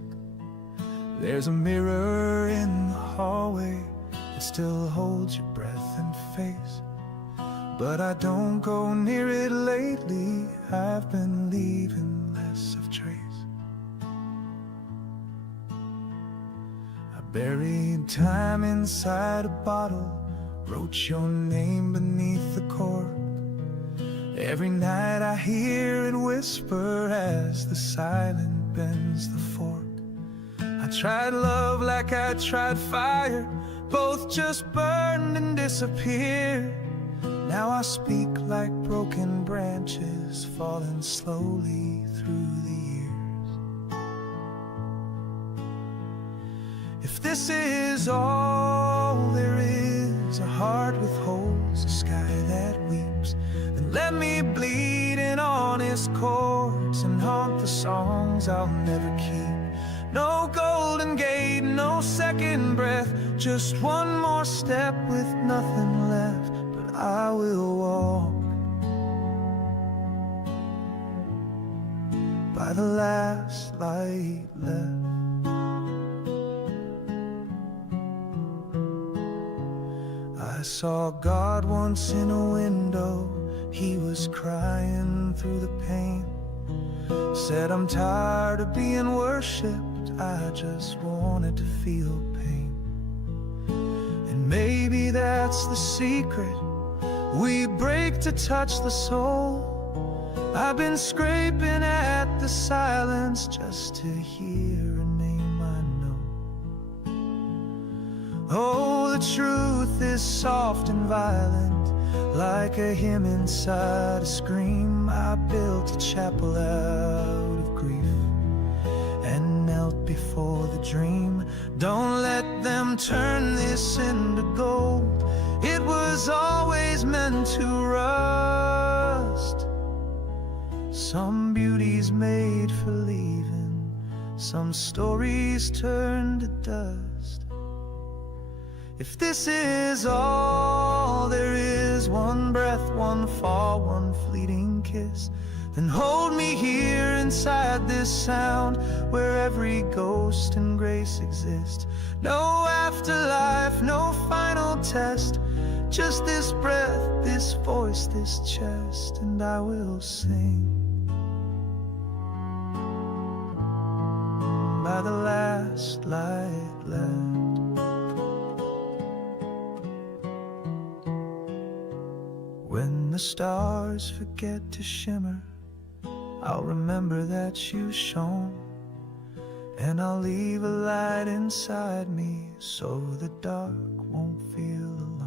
There's a mirror in the hallway that still holds your breath and face, but I don't go near it lately. I've been leaving less of trace. Buried time inside a bottle, wrote your name beneath the cork. Every night I hear it whisper as the silence bends the fork. I tried love like I tried fire, both just burned and disappeared. Now I speak like broken branches falling slowly through the years. If this is all there is, a heart with holes, a sky that weeps, then let me bleed in honest chords and haunt the songs I'll never keep. No golden gate, no second breath, just one more step with nothing left, but I will walk by the last light left. I saw God once in a window. He was crying through the pain. Said, I'm tired of being worshipped, I just wanted to feel pain. And maybe that's the secret, we break to touch the soul. I've been scraping at the silence just to hear a name I know. Oh, the truth is soft and violent, like a hymn inside a scream. I built a chapel out of grief and knelt before the dream. Don't let them turn this into gold. It was always meant to rust. Some beauty's made for leaving, some stories turn to dust. If this is all there is, one breath, one fall, one fleeting kiss, then hold me here inside this sound where every ghost and grace exist. No afterlife, no final test, just this breath, this voice, this chest, and I will sing by the last light left. When the stars forget to shimmer, I'll remember that you shone, and I'll leave a light inside me so the dark won't feel alone.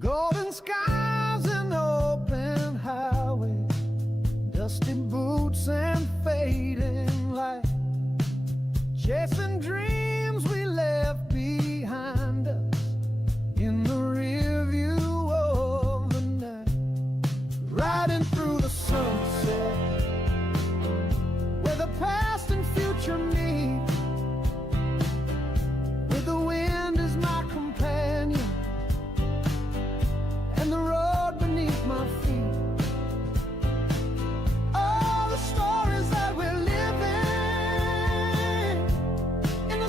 Golden skies and open highways, dusty boots and fading light, chasing dreams we left behind us in the rear view of the night, riding through the sunset where the past and future meet, where the wind is my companion and the road beneath my feet. All the stories that we're living in the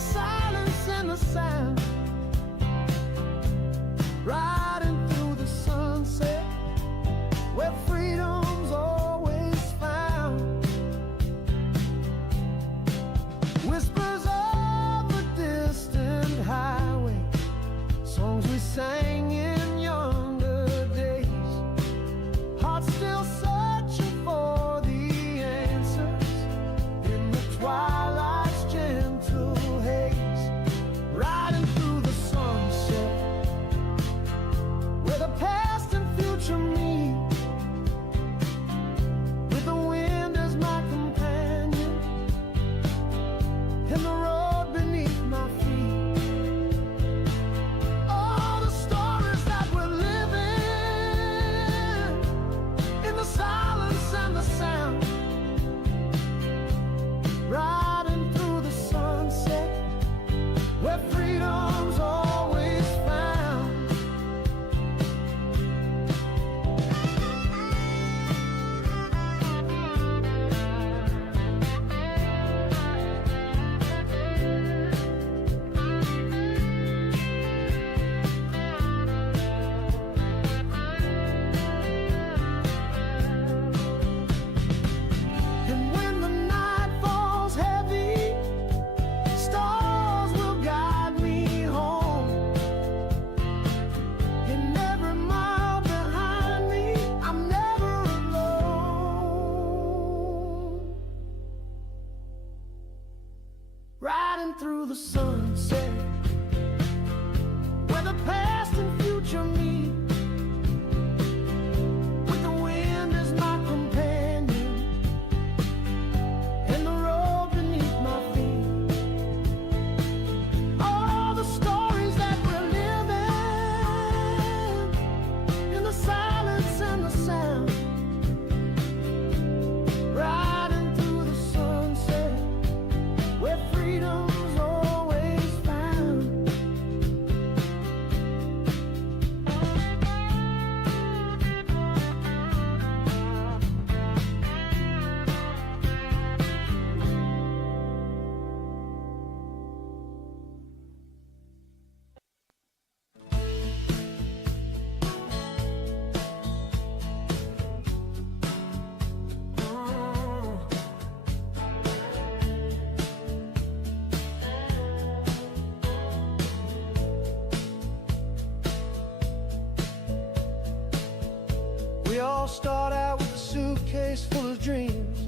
We all start out with a suitcase full of dreams,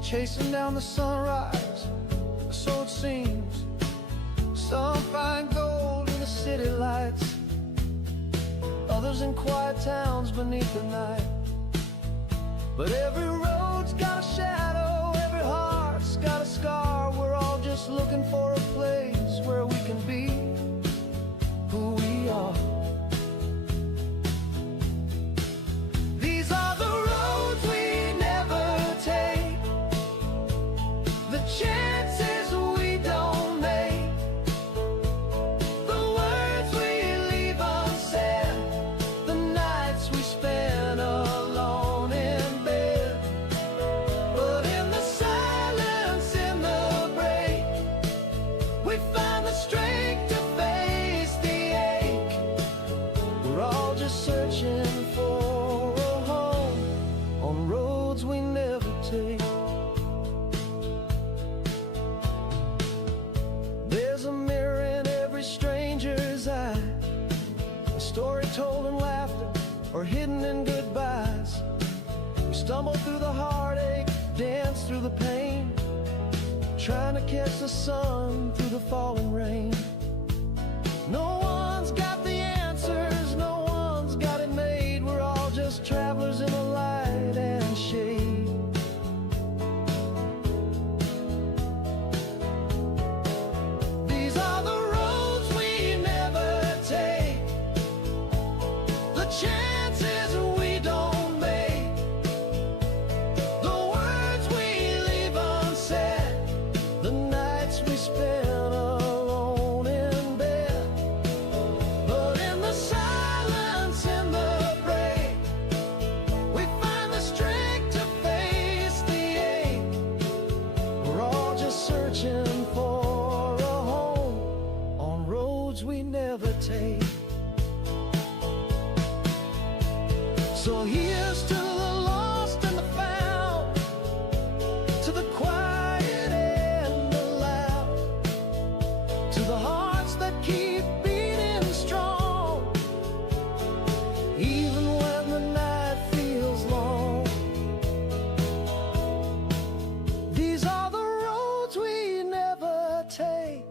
chasing down the sunrise, so it seems. Some find gold in the city lights, others in quiet towns beneath the night. But every road's got a shadow, every heart's got a scar. We're all just looking for a place where we can be who we are. These are the roads we never take, the chances we don't make, the words we leave unsaid, the nights we spend alone in bed. But in the silence, in the break, we find the strength to face the ache. We're all just searching for a home on roads we never take. There's a mirror in every stranger's eye, a story told in laughter or hidden in goodbyes. We stumble through the heartache, dance through the pain, trying to catch the sun through the falling rain. No one's got the answers, no one's got it made. We're all just travelers in the light and shade. These are the roads we never take, the chances we don't make, the words we leave unsaid, the nights we spend alone in bed. But in the silence, in the break, we find the strength to face the ache. We're all just searching for a home on roads we never take. So here's to the lost and the found, to the quiet and the loud, to the hearts that keep beating strong, even when the night feels long. These are the roads we never take,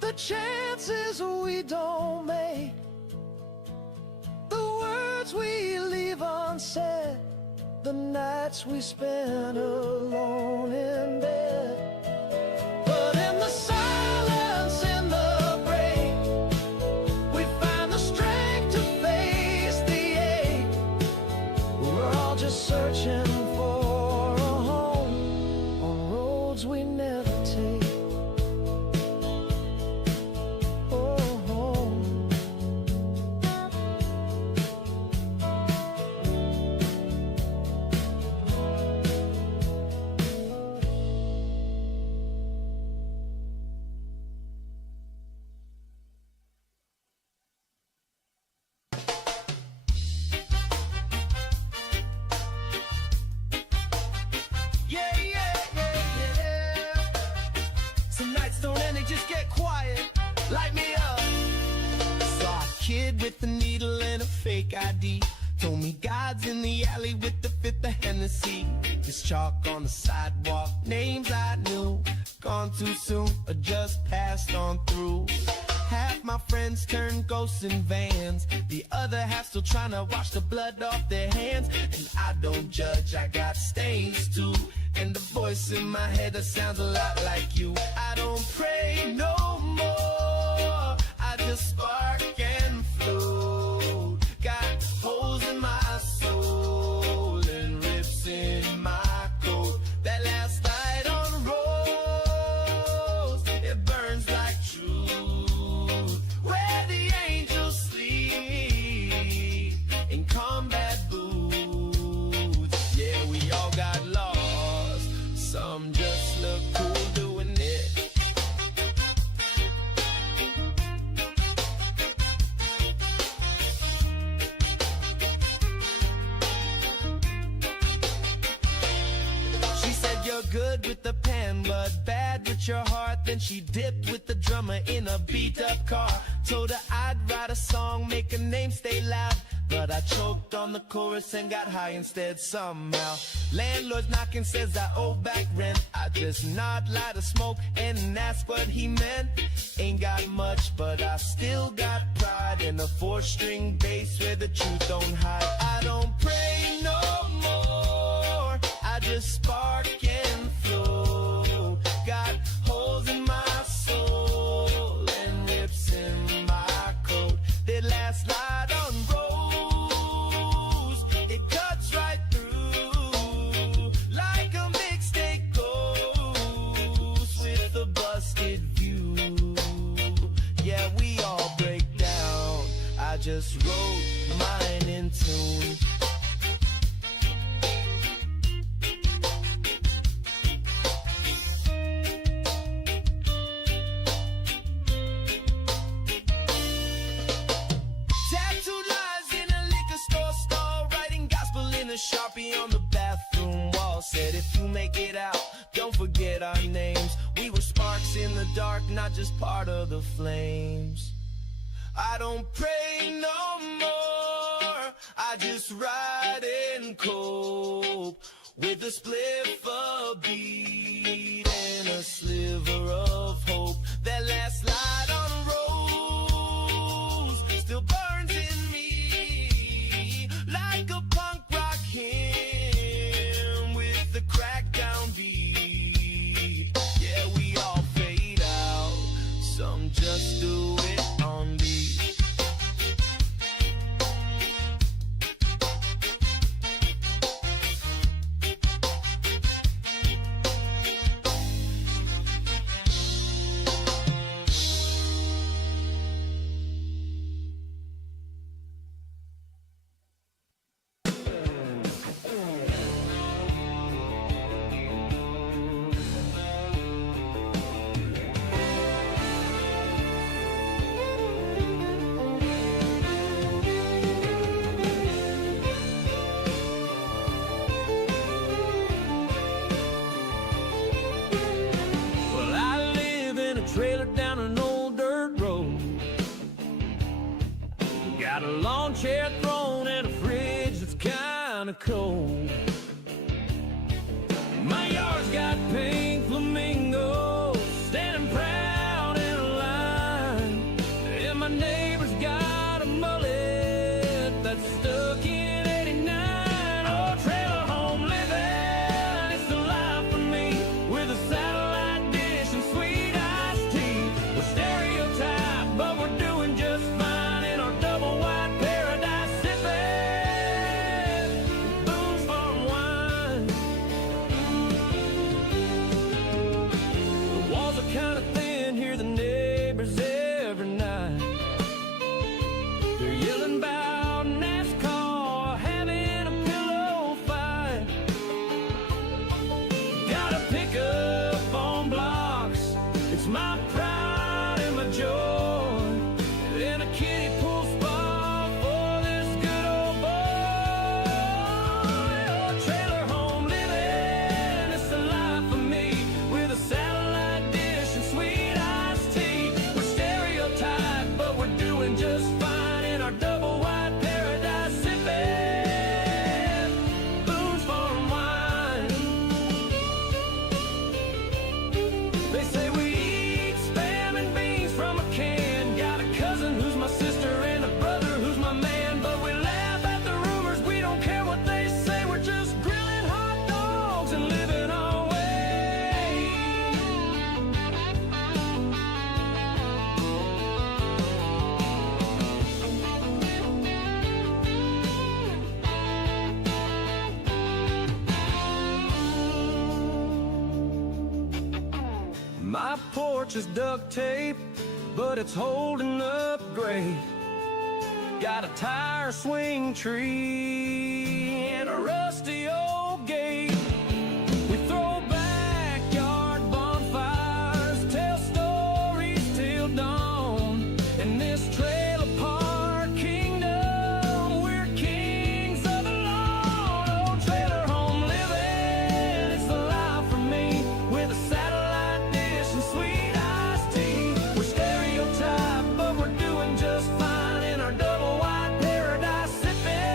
the chances we don't make, the words we leave unsaid, the nights we spend alone in bed. But in the silence, in the break, we find the strength to face the ache. We're all just searching for a home on roads we never take. Oh, home. Yeah, yeah, yeah, yeah. Some nights don't end, they just get quiet. Light me up. Saw a kid with a needle and a fake ID. Told me God's in the alley with the fifth of Hennessy. This chalk on the sidewalk, names I knew, gone too soon or just passed on through. Half my friends turned ghosts in vans, the other half still trying to wash the blood off their hands. And I don't judge, I got stains too, and the voice in my head that sounds a lot like you. I don't pray no more, I just spark and float. Got holes in my soul and rips in my coat. That last light on rose, it burns like truth. Where the angels sleep in combat boots. Yeah, we all got lost, some just look cool doing it. You're good with the pen, but bad with your heart. Then she dipped with the drummer in a beat-up car. Told her I'd write a song, make her name stay loud, but I choked on the chorus and got high instead somehow. Landlord's knocking, says I owe back rent. I just nod, light a smoke, and that's what he meant. Ain't got much, but I still got pride in a 4-string bass where the truth don't hide. I don't pray no more, I just spark and flow. Got holes in my soul and rips in my coat. That last light on rose, it cuts right through like a mixtape ghost with a busted view. Yeah, we all break down, I just wrote mine in tune. Tattooed lines in a liquor store stall, writing gospel in a Sharpie on the bathroom wall. Said if you make it out, don't forget our names. We were sparks in the dark, not just part of the flames. I don't pray no more, I just ride and cope with a spliff, a beat, and a sliver of hope. That last light on rose still burns in me like a punk rock hymn with the crackdown beat. Yeah, we all fade out, some just do it on beat. Well, I live in a trailer down an old dirt road. Got a lawn chair thrown and a fridge that's kinda cold. My yard's got pink flamingos standing proud in a line, and my neighbor's got a mullet that's stuck in '89. Oh, trailer home living, it's the life for me, with a satellite dish and sweet iced tea. We're stereotyped, but we're doing just fine in our double wide paradise, sipping Boone's Farm wine. The walls are kind of thin, hear the neighbors every night. They're yelling about NASCAR, having a pillow fight. Got a pickup on blocks, it's my pride and my joy, and a kiddie pool spot for this good old boy. Oh, trailer home living, it's the life for me, with a satellite dish and sweet iced tea. We're stereotyped, but we're doing just fine in our double wide paradise, sipping Boone's Farm wine. They say we eat spam and beans from a can. Got a cousin who's my sister and a brother who's my man, but we laugh at the rumors, we don't care what they say. We're just grilling hot dogs and living our way. My porch is duct tape, but it's holding up great. Got a tire swing tree and a rusty old gate. We throw backyard bonfires, tell stories till dawn. In this trailer park kingdom, we're kings of the lawn. Oh, trailer home living, it's the life for me, with a satellite dish and sweet iced tea. We're stereotyped, but we're doing just fine in our double wide paradise, sipping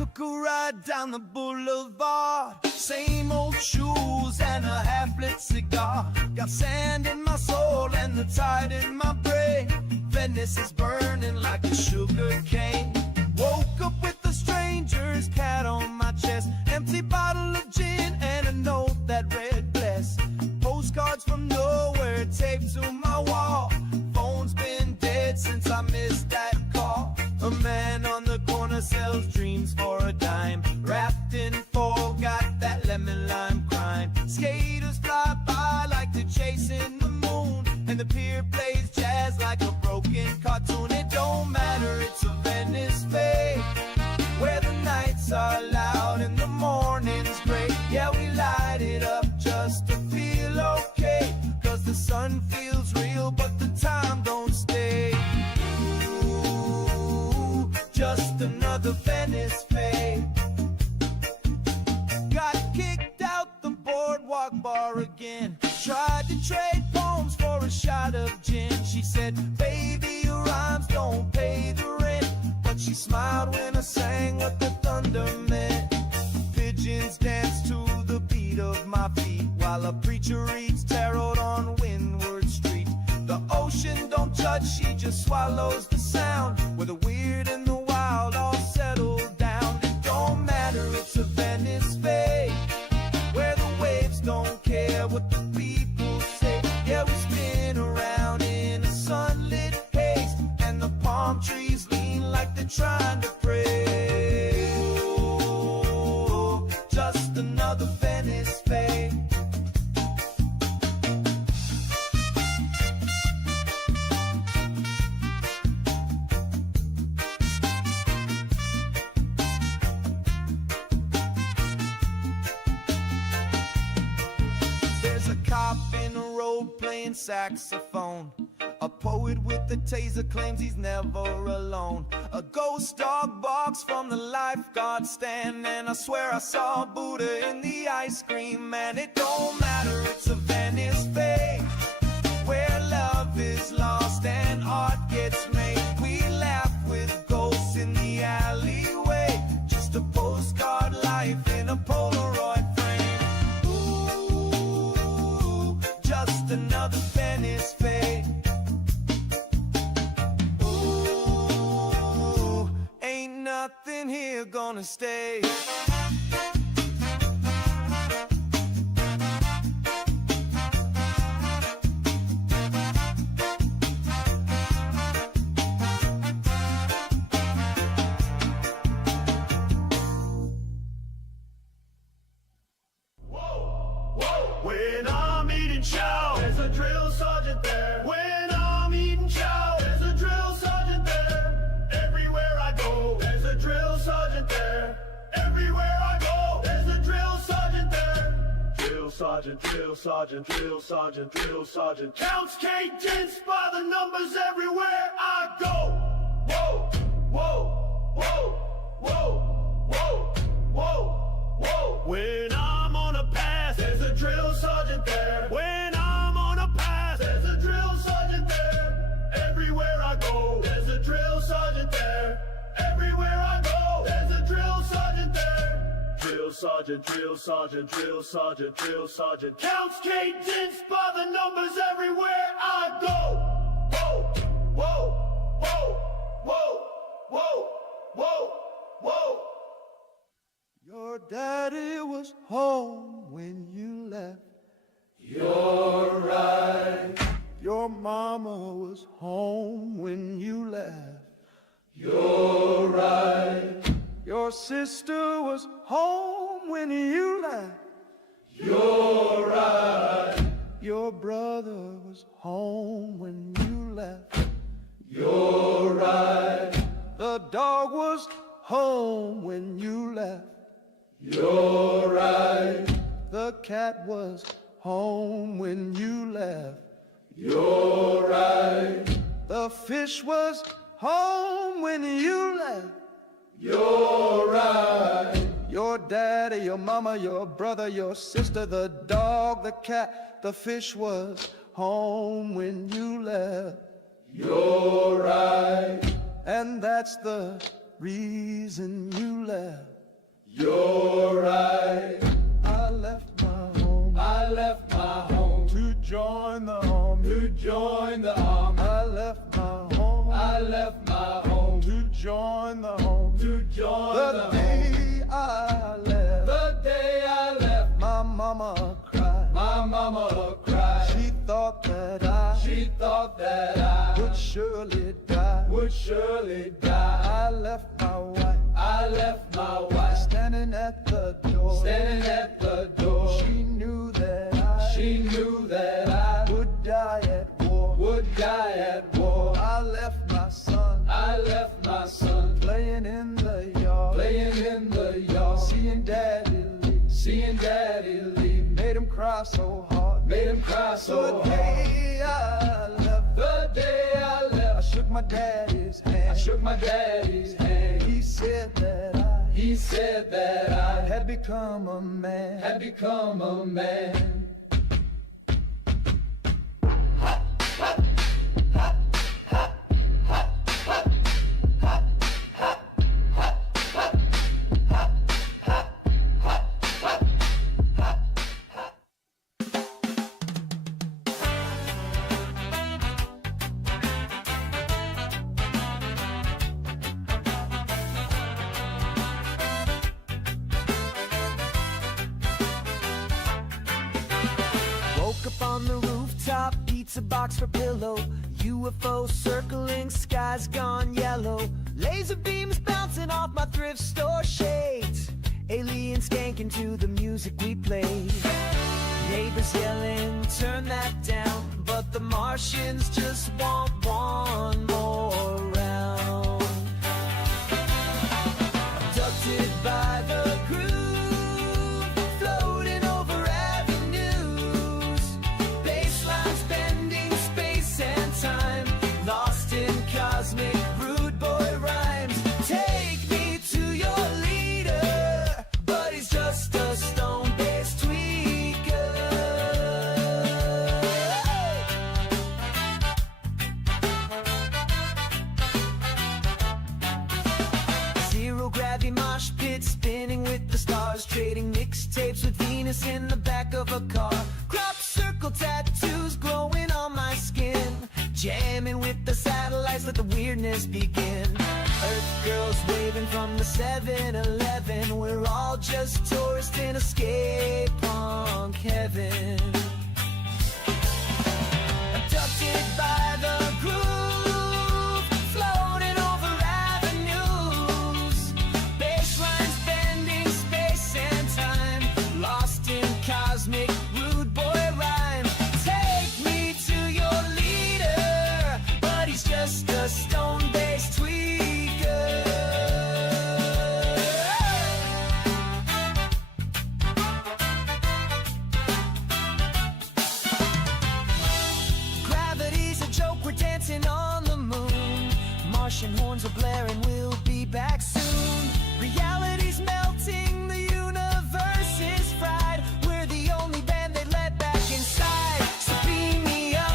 took a ride down the boulevard. Same old shoes and a half-lit cigar. Got sand in my soul and the tide in my brain. Venice is burning like a sugar cane. Woke up with a stranger's cat on my chest. Empty bottle of gin and a note that read bless. Postcards from nowhere taped to my wall. Phone's been dead since I missed that call. A man on the corner sells dreams for a dime. Wrapped in foil, got that lemon lime crime. Skaters fly by like they're chasing the moon. And the pier plays jazz like a broken cartoon. It don't matter, it's a Venice fade, where the nights are loud and the morning's great. Yeah, we light it up just to feel okay, 'cause the sun feels real but the time don't stay. Ooh, just another Venice fade. Got kicked out the boardwalk bar again. Tried to trade poems for a shot of gin. She said, baby, your rhymes don't pay the rent. But she smiled when I sang what the thunder meant. Pigeons dance to the beat of my feet, while a preacher reads tarot on Windward Street. The ocean don't judge, she just swallows the sound, where the weird and the wild all settle down. It don't matter, it's a Venice fade, where the waves don't care what the people say. Yeah, we spin around in a sunlit haze, and the palm trees lean like they're trying to pray. Ooh, just another Venice fade. There's a cop in the road playing saxophone. A poet with a taser claims he's never alone. A ghost dog barks from the lifeguard stand, and I swear I saw Buddha in the ice cream man. It don't matter, it's a Venice fade, where love is lost and art gets made. We laugh with ghosts in the alleyway, just a postcard life in a Polaroid frame. Ooh, just another Venice fade. Ooh, ain't nothing here gonna stay. When I'm eating chow, there's a drill sergeant there. When I'm eating chow, there's a drill sergeant there. Everywhere I go, there's a drill sergeant there. Everywhere I go, there's a drill sergeant there. Drill sergeant, drill sergeant, drill sergeant, drill sergeant. Counts cadence by the numbers everywhere I go. Whoa, whoa, whoa, whoa, whoa, whoa, whoa. When I'm on a pass, there's a drill sergeant there. When I'm on a pass, there's a drill sergeant there. Everywhere I go, there's a drill sergeant there. Everywhere I go, there's a drill sergeant there. Drill sergeant, drill sergeant, drill sergeant, drill sergeant. Counts cadence by the numbers everywhere I go. Whoa, whoa, whoa, whoa, whoa, whoa, whoa. Your daddy was home when you left. You're right, Your mama was home when you left. you're right, Your sister was home when you left. you're right, Your brother was home when you left. you're right, The dog was home when you left. you're right, The cat was home when you left. you're right, The fish was home when you left. you're right, Your daddy, your mama, your brother, your sister, the dog, the cat, the fish was home when you left. you're right, And that's the reason you left. You're right. I left my home. I left my home To join the army. to join the army. I left my home. I left my home To join the home. to join The the home. day I left, The day I left, my mama cried. my mama cried. She thought that She thought that I would surely die. would surely die. I left my wife I left my wife standing at the door. standing at the door. She knew that She knew that I would die at war. would die at war. I left my son I left my son playing in the yard, playing in the yard. seeing daddy leave. Seeing daddy leave Made him cry so hard. made him cry so The hard. day I left, The day I I left, shook my daddy's I hand. shook my daddy's hand. He said that He said that I I had become a man. had become a man. Woke up on the rooftop, pizza box for pillow. UFO circling, skies gone yellow. Laser beams bouncing off my thrift store shades. Aliens skanking to the music we played. Neighbors yelling, turn that down. But the Martians just want one more round. Abducted by the groove, floating over avenues. Baselines bending space and time, lost in cosmic rude boy rhymes. Take me to your leader, but he's just a stone-based tweaker. Zero gravity mosh pit, spinning with the stars, trading mixtapes with Venus in the back of a car. Crop circle tattoos glowing on my skin, jamming with the satellites, let the weirdness begin. Earth girls waving from the 7-Eleven, we're all just tourists in escape punk heaven. Abducted by the groove, floating over avenues. Baselines bending space and time, lost in cosmic rude boy rhyme. Take me to your leader, but he's just a stone-based tweaker. Gravity's a joke, we're dancing on the moon. Martian horns are blaring, we'll be back soon. Reality's melting, the universe is fried. We're the only band they let back inside. So beam me up,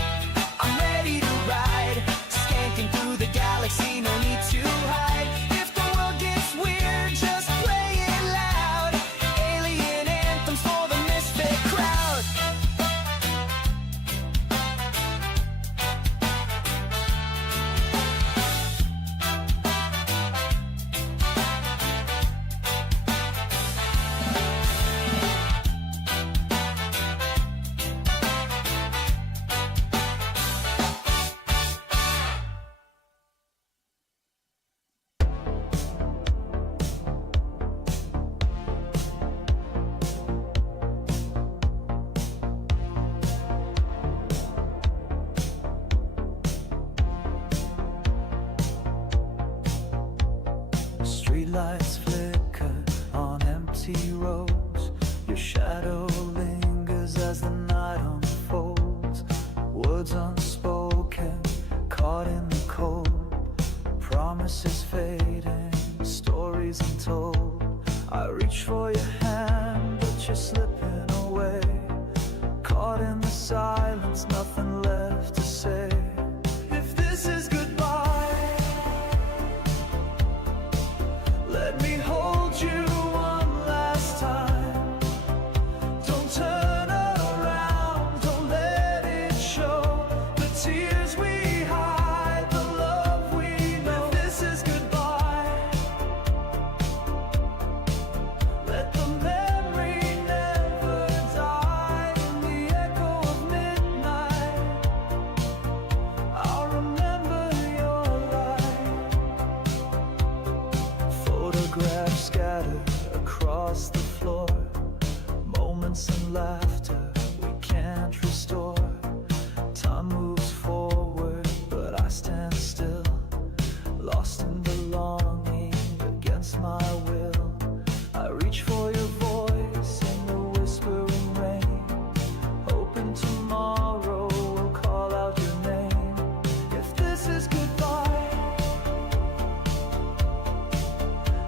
I'm ready to ride. Skanking through the galaxy, no need to hide. If the world gets weird, just play it loud. Alien anthems for the misfit crowd. Streetlights flicker on empty roads. Your shadow lingers as the night unfolds. Words unspoken, caught in the cold. Promises fading, stories untold. I reach for your hand, but you're slipping away. Caught in the silence, nothing left to say. If this is goodbye,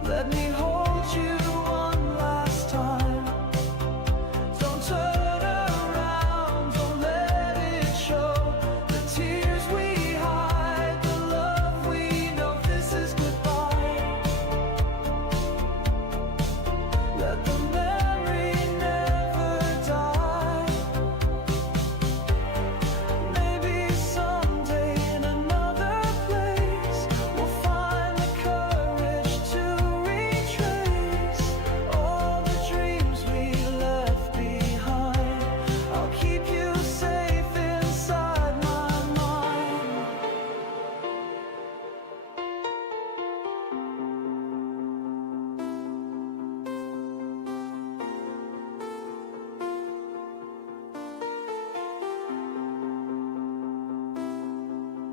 Let me hold you one last time. Don't turn around, don't let it show. The tears we hide, the love we know. This is goodbye. Let the memory never die. Maybe someday in another place we'll find the courage to retrace all the dreams we left behind. I'll keep you safe inside my mind.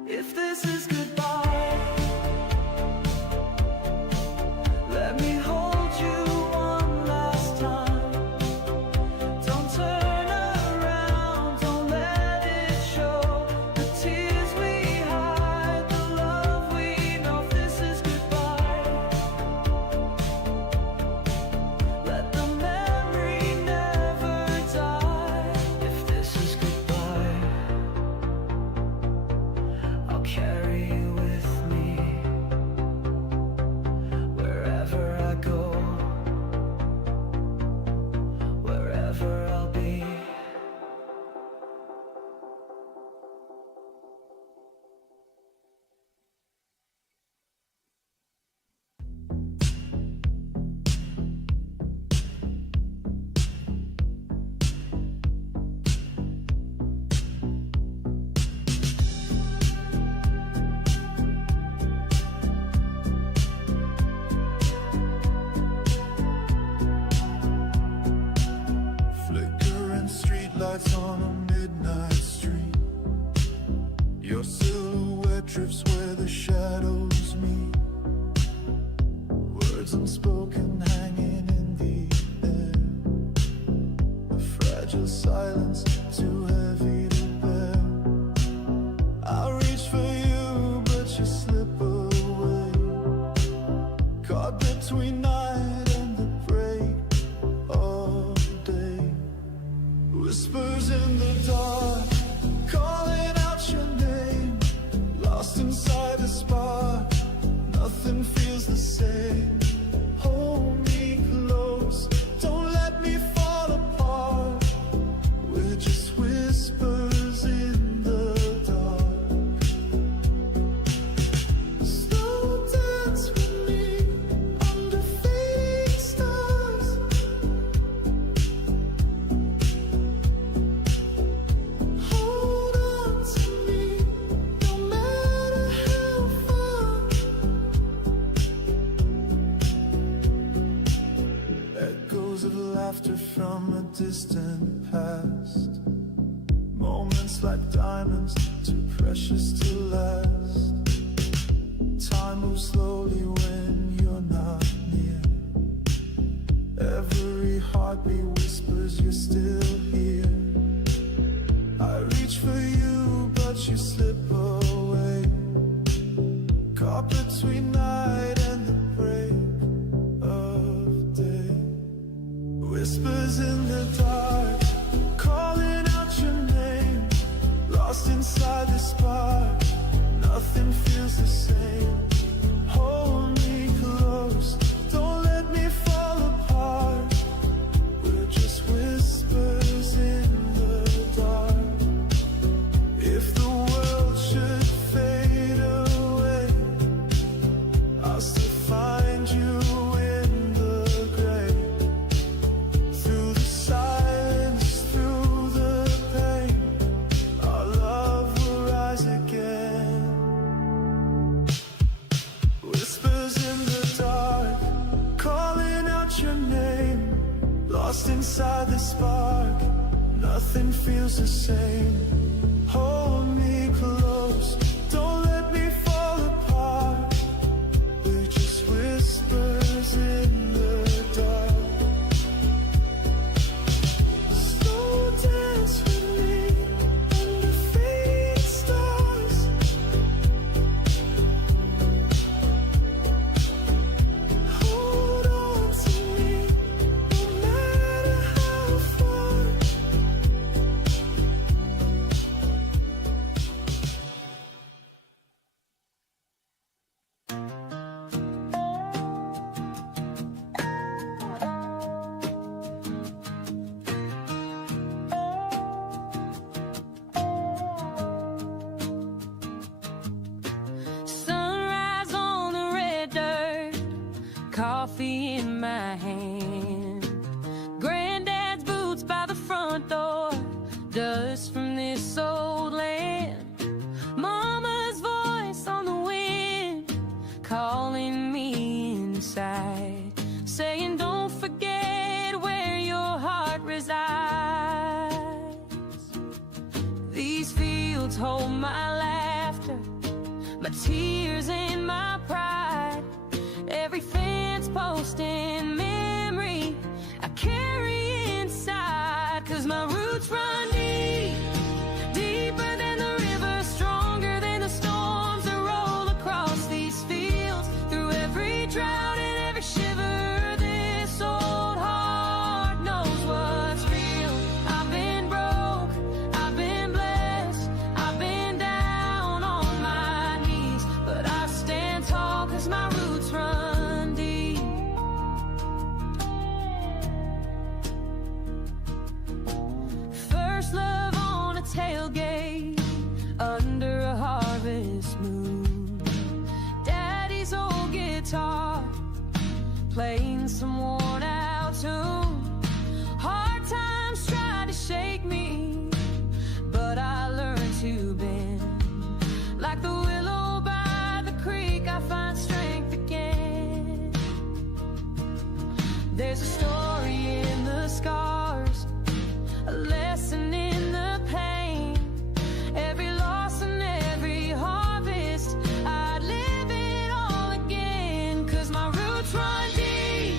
If this is goodbye, let me hold you one last time. Don't turn around, don't let it show. The tears we hide, the love we know. If this is goodbye, let the memory never die. If this is goodbye, I'll carry you with me wherever I go, wherever I'll be. Flickering streetlights on a midnight street. Your silhouette drifts where the shadows meet. Words unspoken hanging in the air. A fragile silence too heavy to bear. I reach for you, but you slip away. Caught between night and the break of day. Whispers in the dark, calling out your name. Lost inside the spark, nothing feels the same. Hold me close, don't let me fall apart. We're just whispers in the dark. Slow dance with me under fading stars. Hold on to me, no matter how far. Echoes of laughter from a distant past. Moments like diamonds, too precious to last. Time moves slowly when you're not near. Every heartbeat whispers you're still here. I reach for you, but you slip away. Caught between night and the break of day. Whispers in the dark, calling out your name. Lost inside the spark, nothing feels the same. Hold me close, don't let me fall apart. We're just whispers in the dark. If the world should fade away, I'll still find you in the gray. Through the silence, through the pain, our love will rise again. Whispers in the dark, calling out your name. Lost inside the spark, nothing feels the same. Hold me close, don't let me fall apart. We're just whispers in the dark. Slow dance with me under fading stars. Hold coffee in my hand. Granddad's boots by the front door, dust from this old land. Mama's voice on the wind, calling me inside, saying don't forget where your heart resides. These fields hold my laughter, my tears and my pride. Every fence post and memory I carry inside. 'Cause my roots run deep, deeper than the river, stronger than the storms that roll across these fields. Through every drought and every shiver, this old heart knows what's real. I've been broke, I've been blessed, I've been down on my knees, but I stand tall 'cause my roots run deep. First love on a tailgate under a harvest moon. Daddy's old guitar playing some worn out tune. Hard times tried to shake me, but I learned to bend. Like the willow by the creek, I find strength again. There's a story in the scars, a lesson in the pain. Every loss and every harvest, I'd live it all again. 'Cause my roots run deep,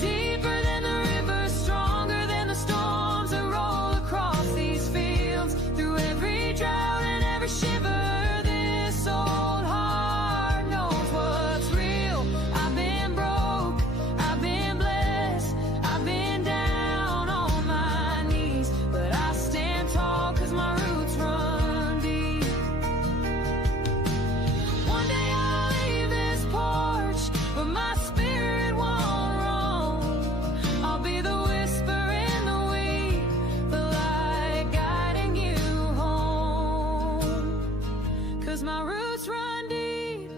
deeper than the river, stronger than the storms that roll across these fields. Through every drought and every shiver, this old heart knows what's real. I've been broke, I've been blessed, I've been down on my knees, but I stand tall 'cause my roots run deep. One day I'll leave this porch, but my spirit won't roam. I'll be the whisper in the weed, the light guiding you home. 'Cause my roots run deep,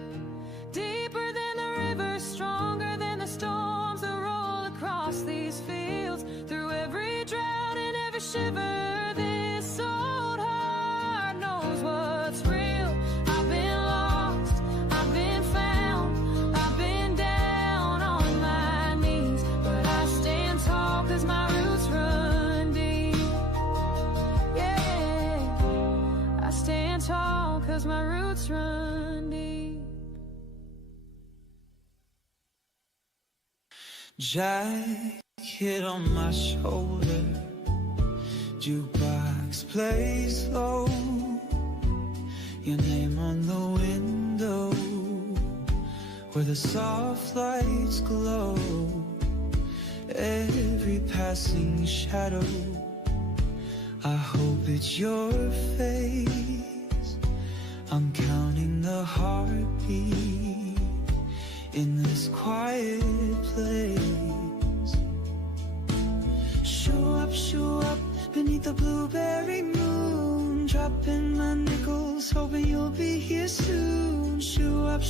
deeper than the river, stronger than the storms that roll across these fields. Through every drought and every shiver, this old heart knows what's real. I've been lost, I've been found, I've been down on my knees, but I stand tall 'cause my roots run deep. Yeah, I stand tall 'cause my roots run deep. Jacket on my shoulder, jukebox plays low, your name on the window where the soft lights glow. Every passing shadow, I hope it's your face. I'm counting the heartbeat in this quiet place. Show up beneath the blueberry moon, dropping my nickels, hoping you'll be here soon. Show up,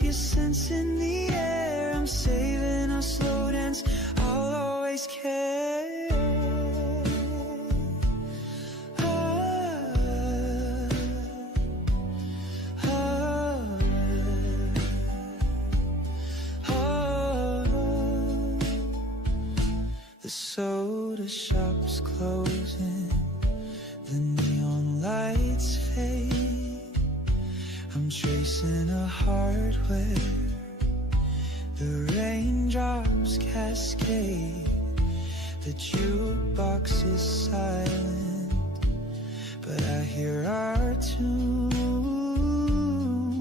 your sense in the air. I'm saving our slow dance, I'll always care. The soda shop's closing, the neon lights fade. I'm tracing a heart where the raindrops cascade. The jukebox is silent, but I hear our tune,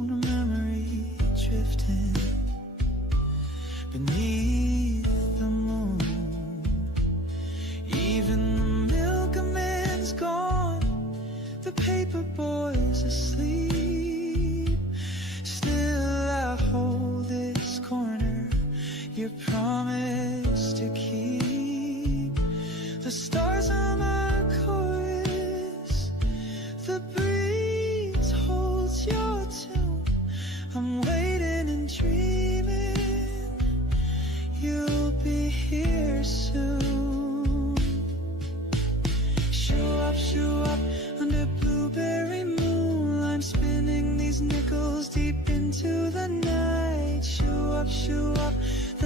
a memory drifting beneath the moon. Even the milkman's gone, the paper boy's asleep. Still I hold this corner, your promise to keep. The stars are my chorus, the breeze holds your tune. I'm waiting and dreaming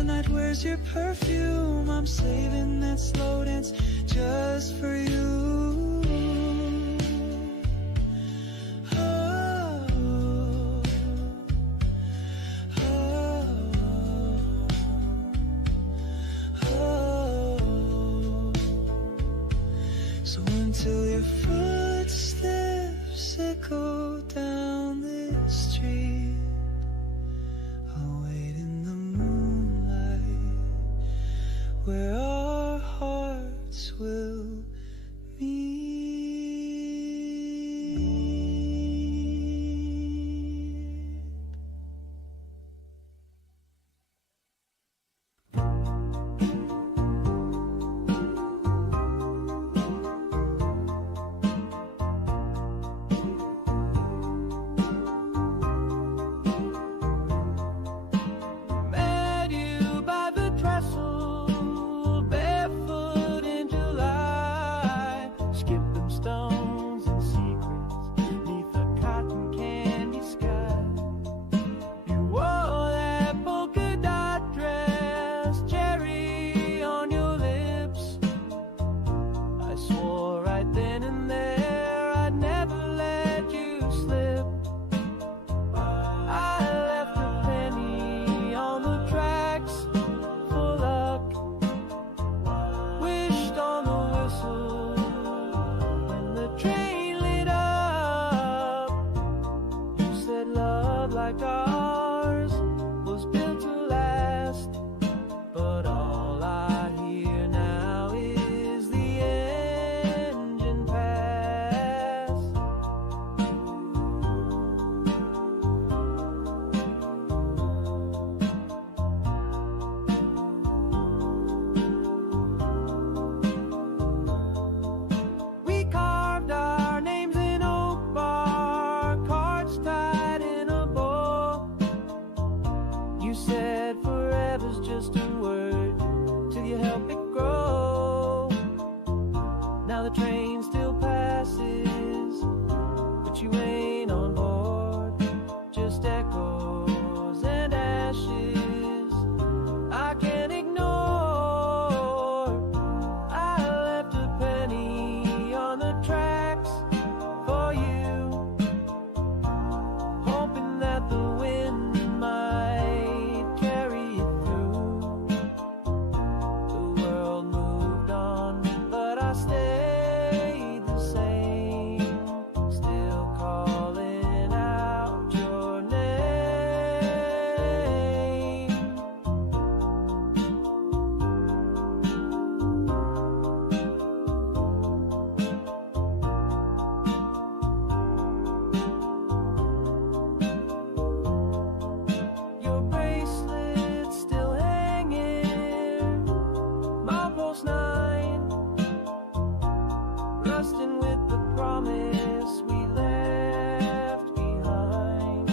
night, where's your perfume? I'm saving that slow dance just for you. Oh, oh, oh. So until your footsteps echo down this street, I'll wait in the moonlight where our hearts will meet. Met you by the trestle, barefoot in July, skipping stones and secrets neath a cotton candy sky. You wore that polka dot dress, cherry on your lips. I swore right then and there I'd never let you slip. I left a penny on the tracks for luck, wished on the whistle when the train lit up. You said love like ours was built to last, but all I hear now is the engine pass. We carved our names in oak bark, cards tied in a bow. You said forever's just a word till you help it grow. Now the train still passes, but you ain't on board. Just echoes and ashes I can't ignore. I left a penny on the tracks for you, hoping that the wind might carry it through. The world moved on, but I stayed the same, still calling out your name. Your bracelet's still hanging, milepost 9, rusting with the promise we left behind.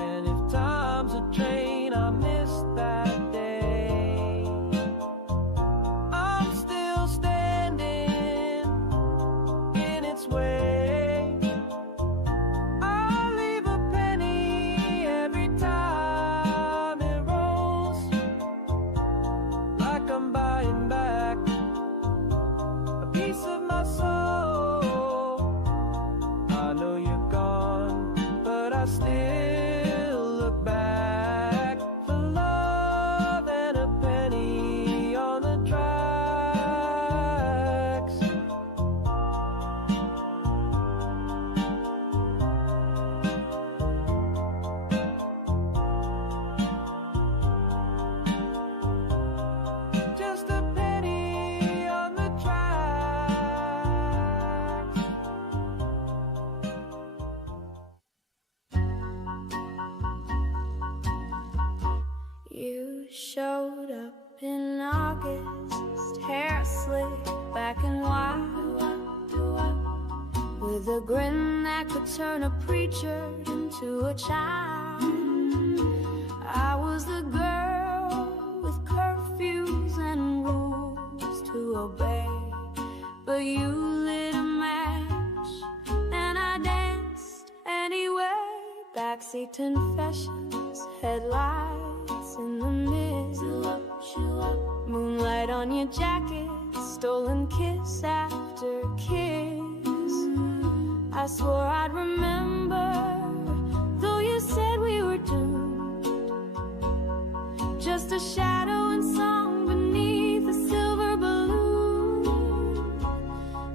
And if time's a train I missed that day, I'm still standing in its way. I leave a penny every time it rolls, like I'm buying back a piece of my soul. I know you're gone, but I still look back for love and a penny on the tracks. Just a penny on the tracks. You showed up in August, hair slicked back and wild, with a grin that could turn a preacher into a child. I was the girl with curfews and rules to obey, but you lit a match and I danced anyway. Backseat confessions, headlights in on your jacket, stolen kiss after kiss. I swore I'd remember, though you said we were doomed. Just a shadow and song beneath a silver balloon.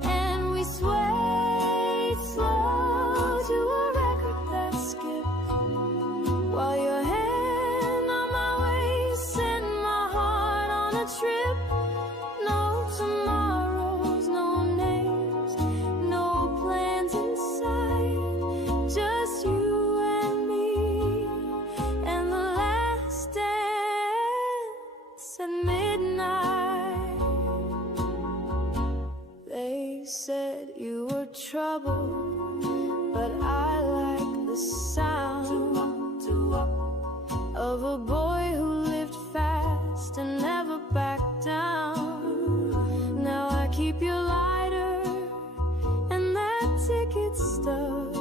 And we swayed slow to a record that skipped, while your hand on my waist sent my heart on a trip. No tomorrows, no names, no plans in sight, just you and me, and the last dance at midnight. They said you were trouble, but I like the sound of a boy who lived fast and never backed down. Now I keep your lighter and that ticket stub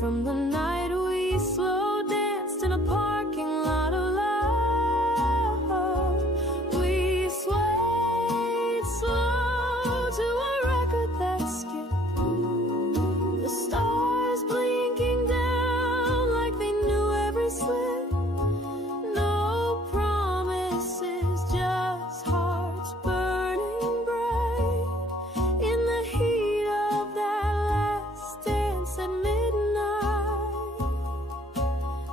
from the night we slow danced in a parking lot of love. We swayed slow to a record that skipped, the stars blinking down like they knew every slip. No promises, just hearts burning bright in the heat of that last dance at midnight.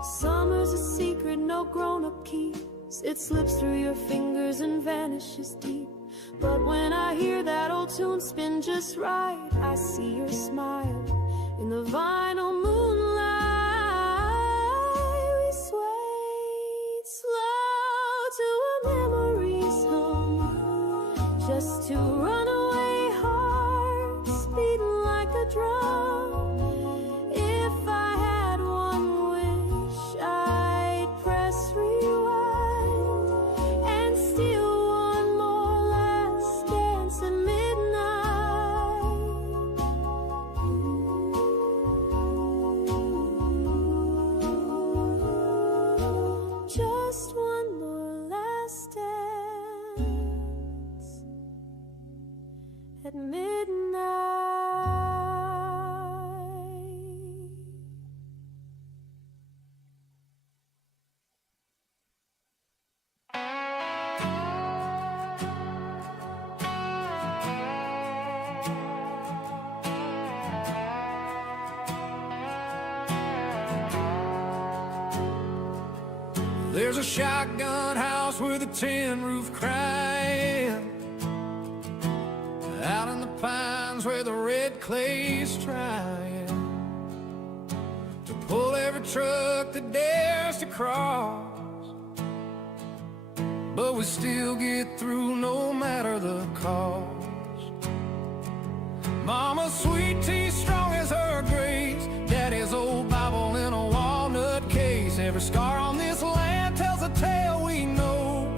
Summer's a secret no grown-up keeps. It slips through your fingers and vanishes deep. But when I hear that old tune spin just right, I see your smile in the vinyl moonlight. We swayed slow to a memory's hum, just two runaway hearts beating like a drum. If I had one wish, I'd press rewind and steal one more last dance at midnight. Just one more last dance at midnight. There's a shotgun house with a tin roof crying, out in the pines where the red clay's trying to pull every truck that dares to cross. But we still get through no matter the cost. Mama's sweet tea strong as her grace, Daddy's old Bible in a walnut case. Every scar on this land tells a tale we know.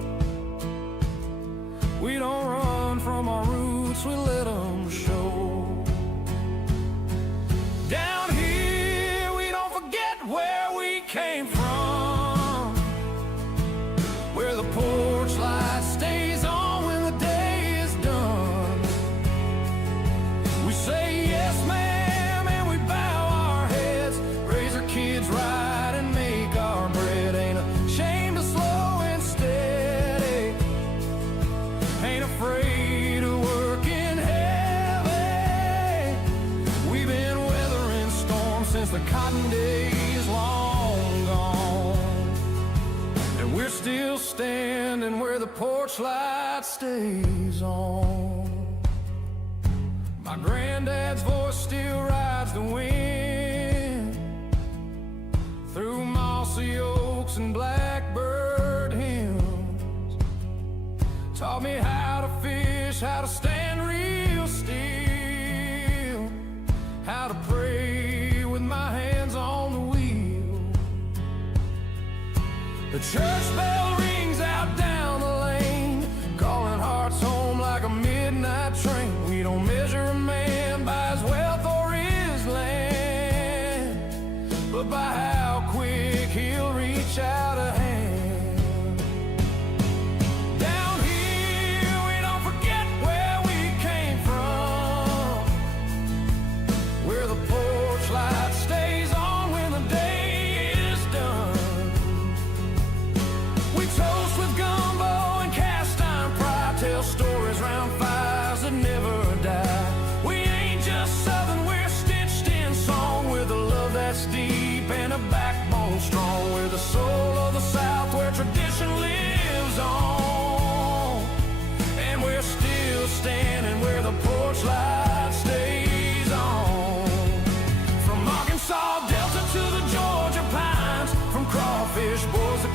We don't run from our roots, we let them show. Down here we don't forget where we came from, where the porch light stays on when the day is done. We say yes ma'am and we bow our heads, raise our kids right and make our bread. Ain't ashamed to slow and steady, ain't afraid to work in heavy. We've been weathering storms since the cotton days long gone, and we're still standing where the porch light stays on. My granddad's voice still rides the wind through mossy oaks and blackbird hymns. Taught me how to fish, how to stand real still, how to pray with my hands on the wheel. The church bell rings out down the lane, calling hearts home like a midnight train. We don't measure a man by his wealth or his land, but by how quick he'll reach out a hand. Down here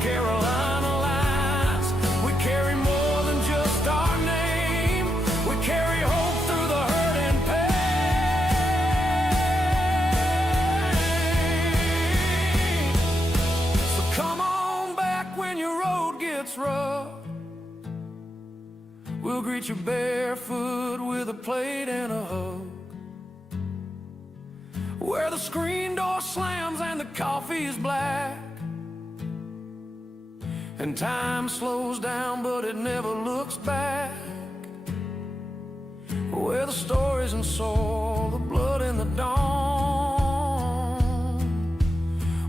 Carolina lines. We carry more than just our name. We carry hope through the hurt and pain. So come on back when your road gets rough. We'll greet you barefoot with a plate and a hug. Where the screen door slams and the coffee is black, and time slows down but it never looks back. Where the stories and soul, the blood in the dawn.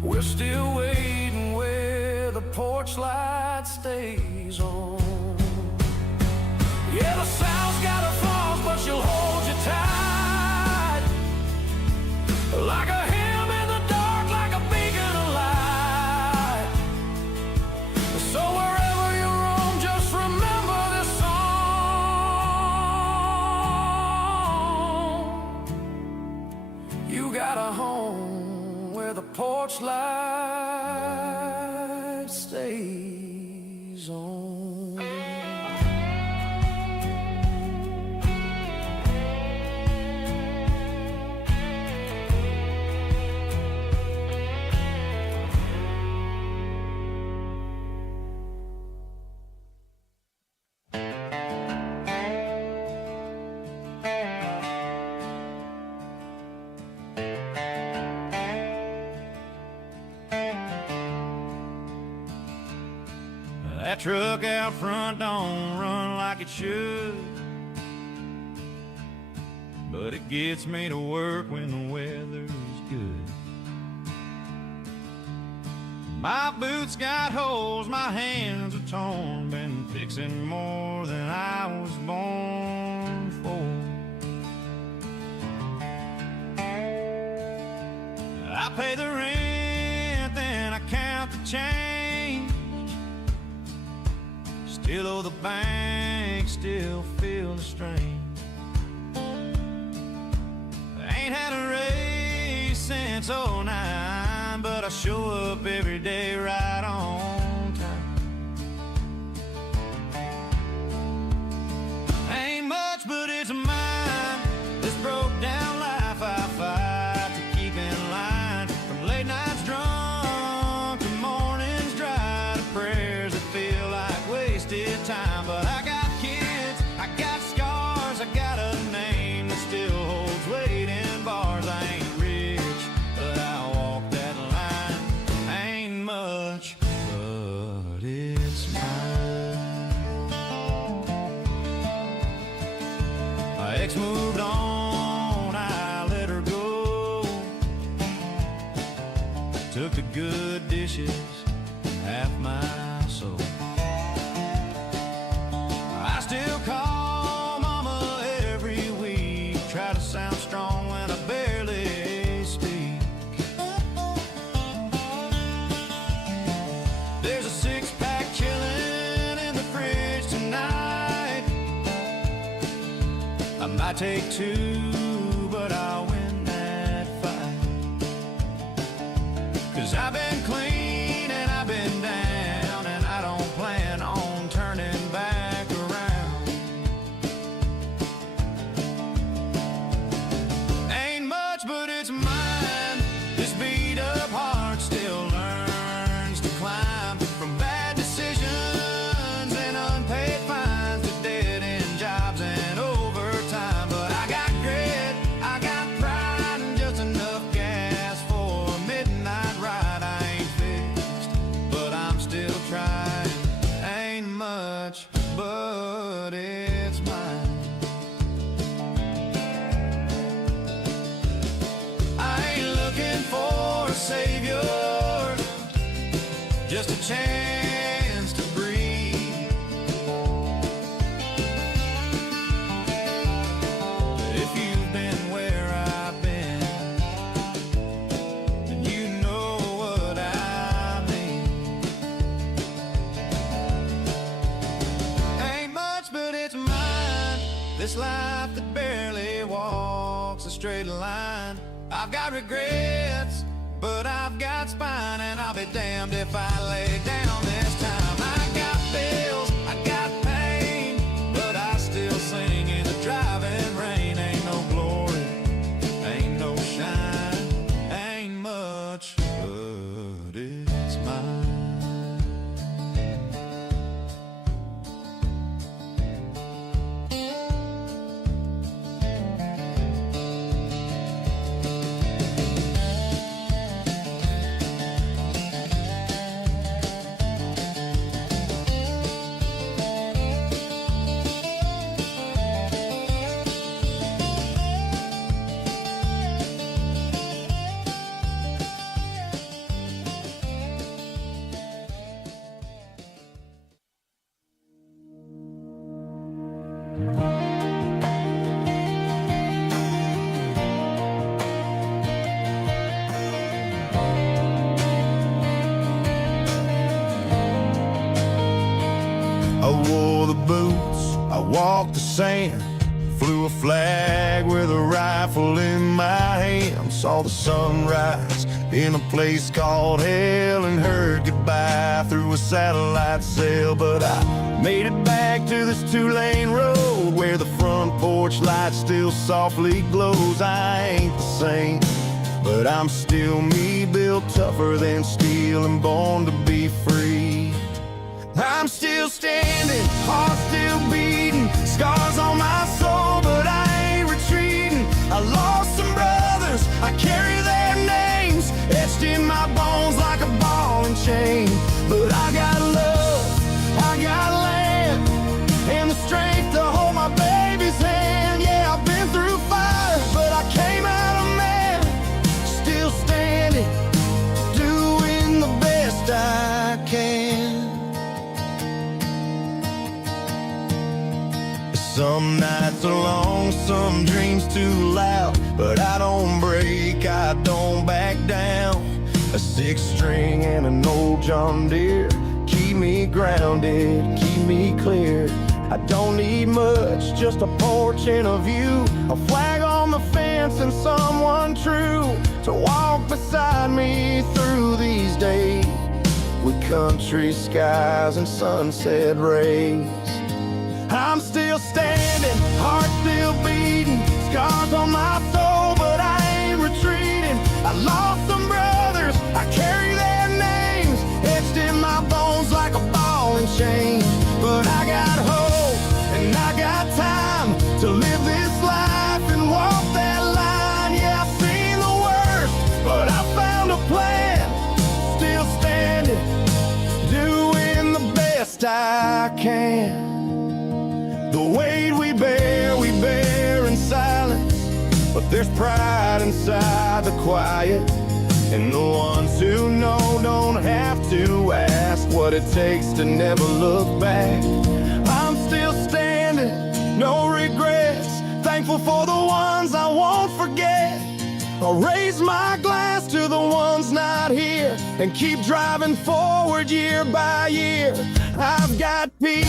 We're still waiting where the porch light stays on. Yeah, the South's got her flaws, but she'll hold you tight. Like a hymn in the dark, like a beacon of light. So wherever you roam, just remember this song. You got a home where the porch light stays on. That truck out front don't run like it should, but it gets me to work when the weather's good. My boots got holes, my hands are torn, been fixing more than I was born for. I pay the rent, then I count the change. Still owe the bank, still feel the strain. I ain't had a raise since '09, but I show up every day right on time. Ain't much, but it's mine. This broke down life I fight to keep in line. From late nights drunk to mornings dry to prayers that feel like wasted time. But I got kids, I got scars, I got a name that still holds weight in bars. I ain't rich, but I walk that line. Ain't much, but it's mine. My ex moved on, I let her go. Took the good dishes, half my soul. I still call mama every week, try to sound strong when I barely speak. There's a six-pack chilling in the fridge tonight. I might take two, but I'll win that fight. 'Cause I've been clean and I've been down, and I don't plan on turning back around. Ain't much, but it's mine. This beat up heart still learns to climb. From bad decisions and unpaid fines to dead-end jobs and overtime. But I got grit, I got pride, and just enough gas for a midnight ride. I ain't fixed, but I'm still trying. Ain't much, but it's mine. I ain't looking for a savior, just a chance to breathe. If you've been where I've been, then you know what I mean. Ain't much, but it's mine. This life that barely walks a straight line. I've got regrets, but I've got spine, and I'll be damned if I lay down this time. I got bills, I got pain, but I still sing in the driving rain. Ain't no glory, ain't no shine, ain't much, but it's mine. I wore the boots, I walked the sand, flew a flag with a rifle in my hand. Saw the sunrise in a place called hell and heard goodbye through a satellite cell. But I made it back to this two-lane road where the front porch light still softly glows. I ain't the same, but I'm still me, built tougher than steel and born to be free. I'm still standing, heart still beating, scars on my soul, but I ain't retreating. I lost some brothers, I carry their names etched in my bones like a ball and chain. But I got love, I got land, and the strength to hold my baby's hand. Yeah, I've been through fire, but I came out a man, still standing, doing the best I can. Some nights are long, some dreams too loud, but I don't break, I don't back down. A 6-string and an old John Deere keep me grounded, keep me clear. I don't need much, just a porch and a view, a flag on the fence and someone true to walk beside me through these days with country skies and sunset rays. I'm still standing, heart still beating, scars on my soul, but I ain't retreating. I lost some brothers, I carry their names etched in my bones like a ball and chain. But I got hope and I got time to live this life and walk that line. Yeah, I've seen the worst, but I found a plan, still standing, doing the best I can. The weight we bear in silence, but there's pride inside the quiet. And the ones who know don't have to ask what it takes to never look back. I'm still standing, no regrets, thankful for the ones I won't forget. I'll raise my glass to the ones not here and keep driving forward year by year. I've got peace,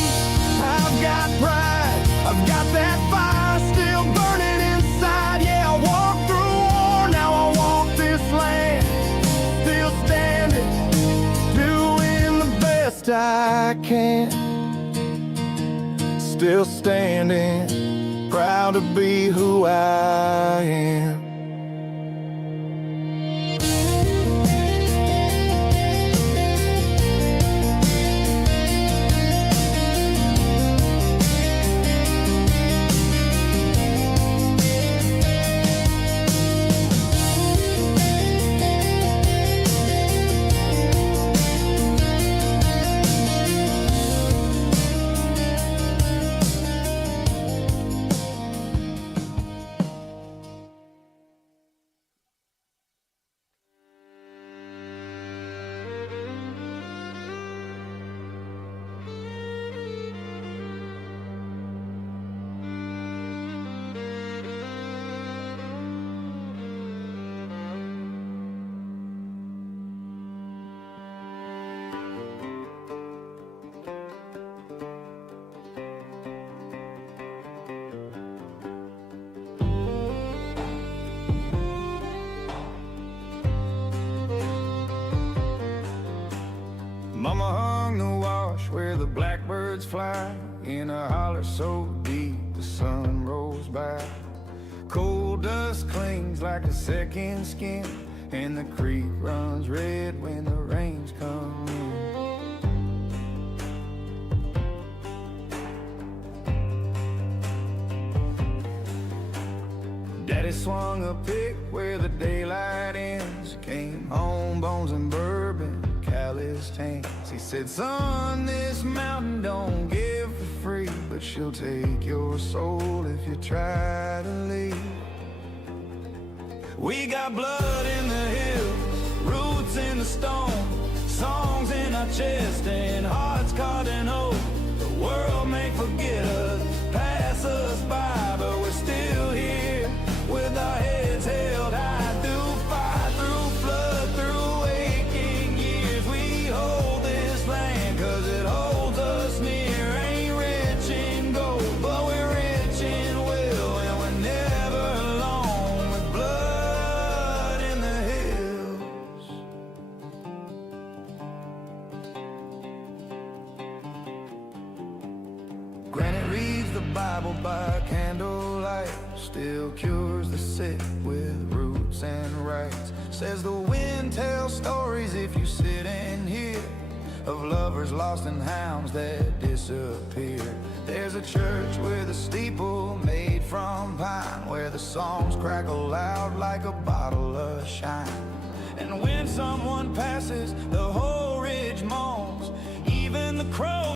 I've got pride, I've got that fire still burning inside. Yeah, I walked through war, now I walk this land, still standing, doing the best I can. Still standing, proud to be who I am. where the blackbirds fly, in a holler so deep the sun rolls by. Coal dust clings like a second skin, and the creek runs red when the rains come in. Daddy swung a pick where the daylight ends, came home, bones and bourbon, calloused hands. He said, son, this mountain don't give for free, but she'll take your soul if you try to leave. We got blood in the hills, roots in the stone, songs in our chest and hearts caught in hope. The world may forget us, pass us by, but we're still here with our heads held high. Through fire, through flood, through aching years, we hold this land 'cause it holds us near. Ain't rich in gold, but we're rich in will, and we're never alone with blood in the hills. Granny reads the Bible by candlelight, still cures the sick with roots and rights. Says the wind tells stories if you sit and hear, of lovers lost and hounds that disappeared. There's a church with a steeple made from pine, where the songs crackle loud like a bottle of shine. And when someone passes, the whole ridge moans, even the crows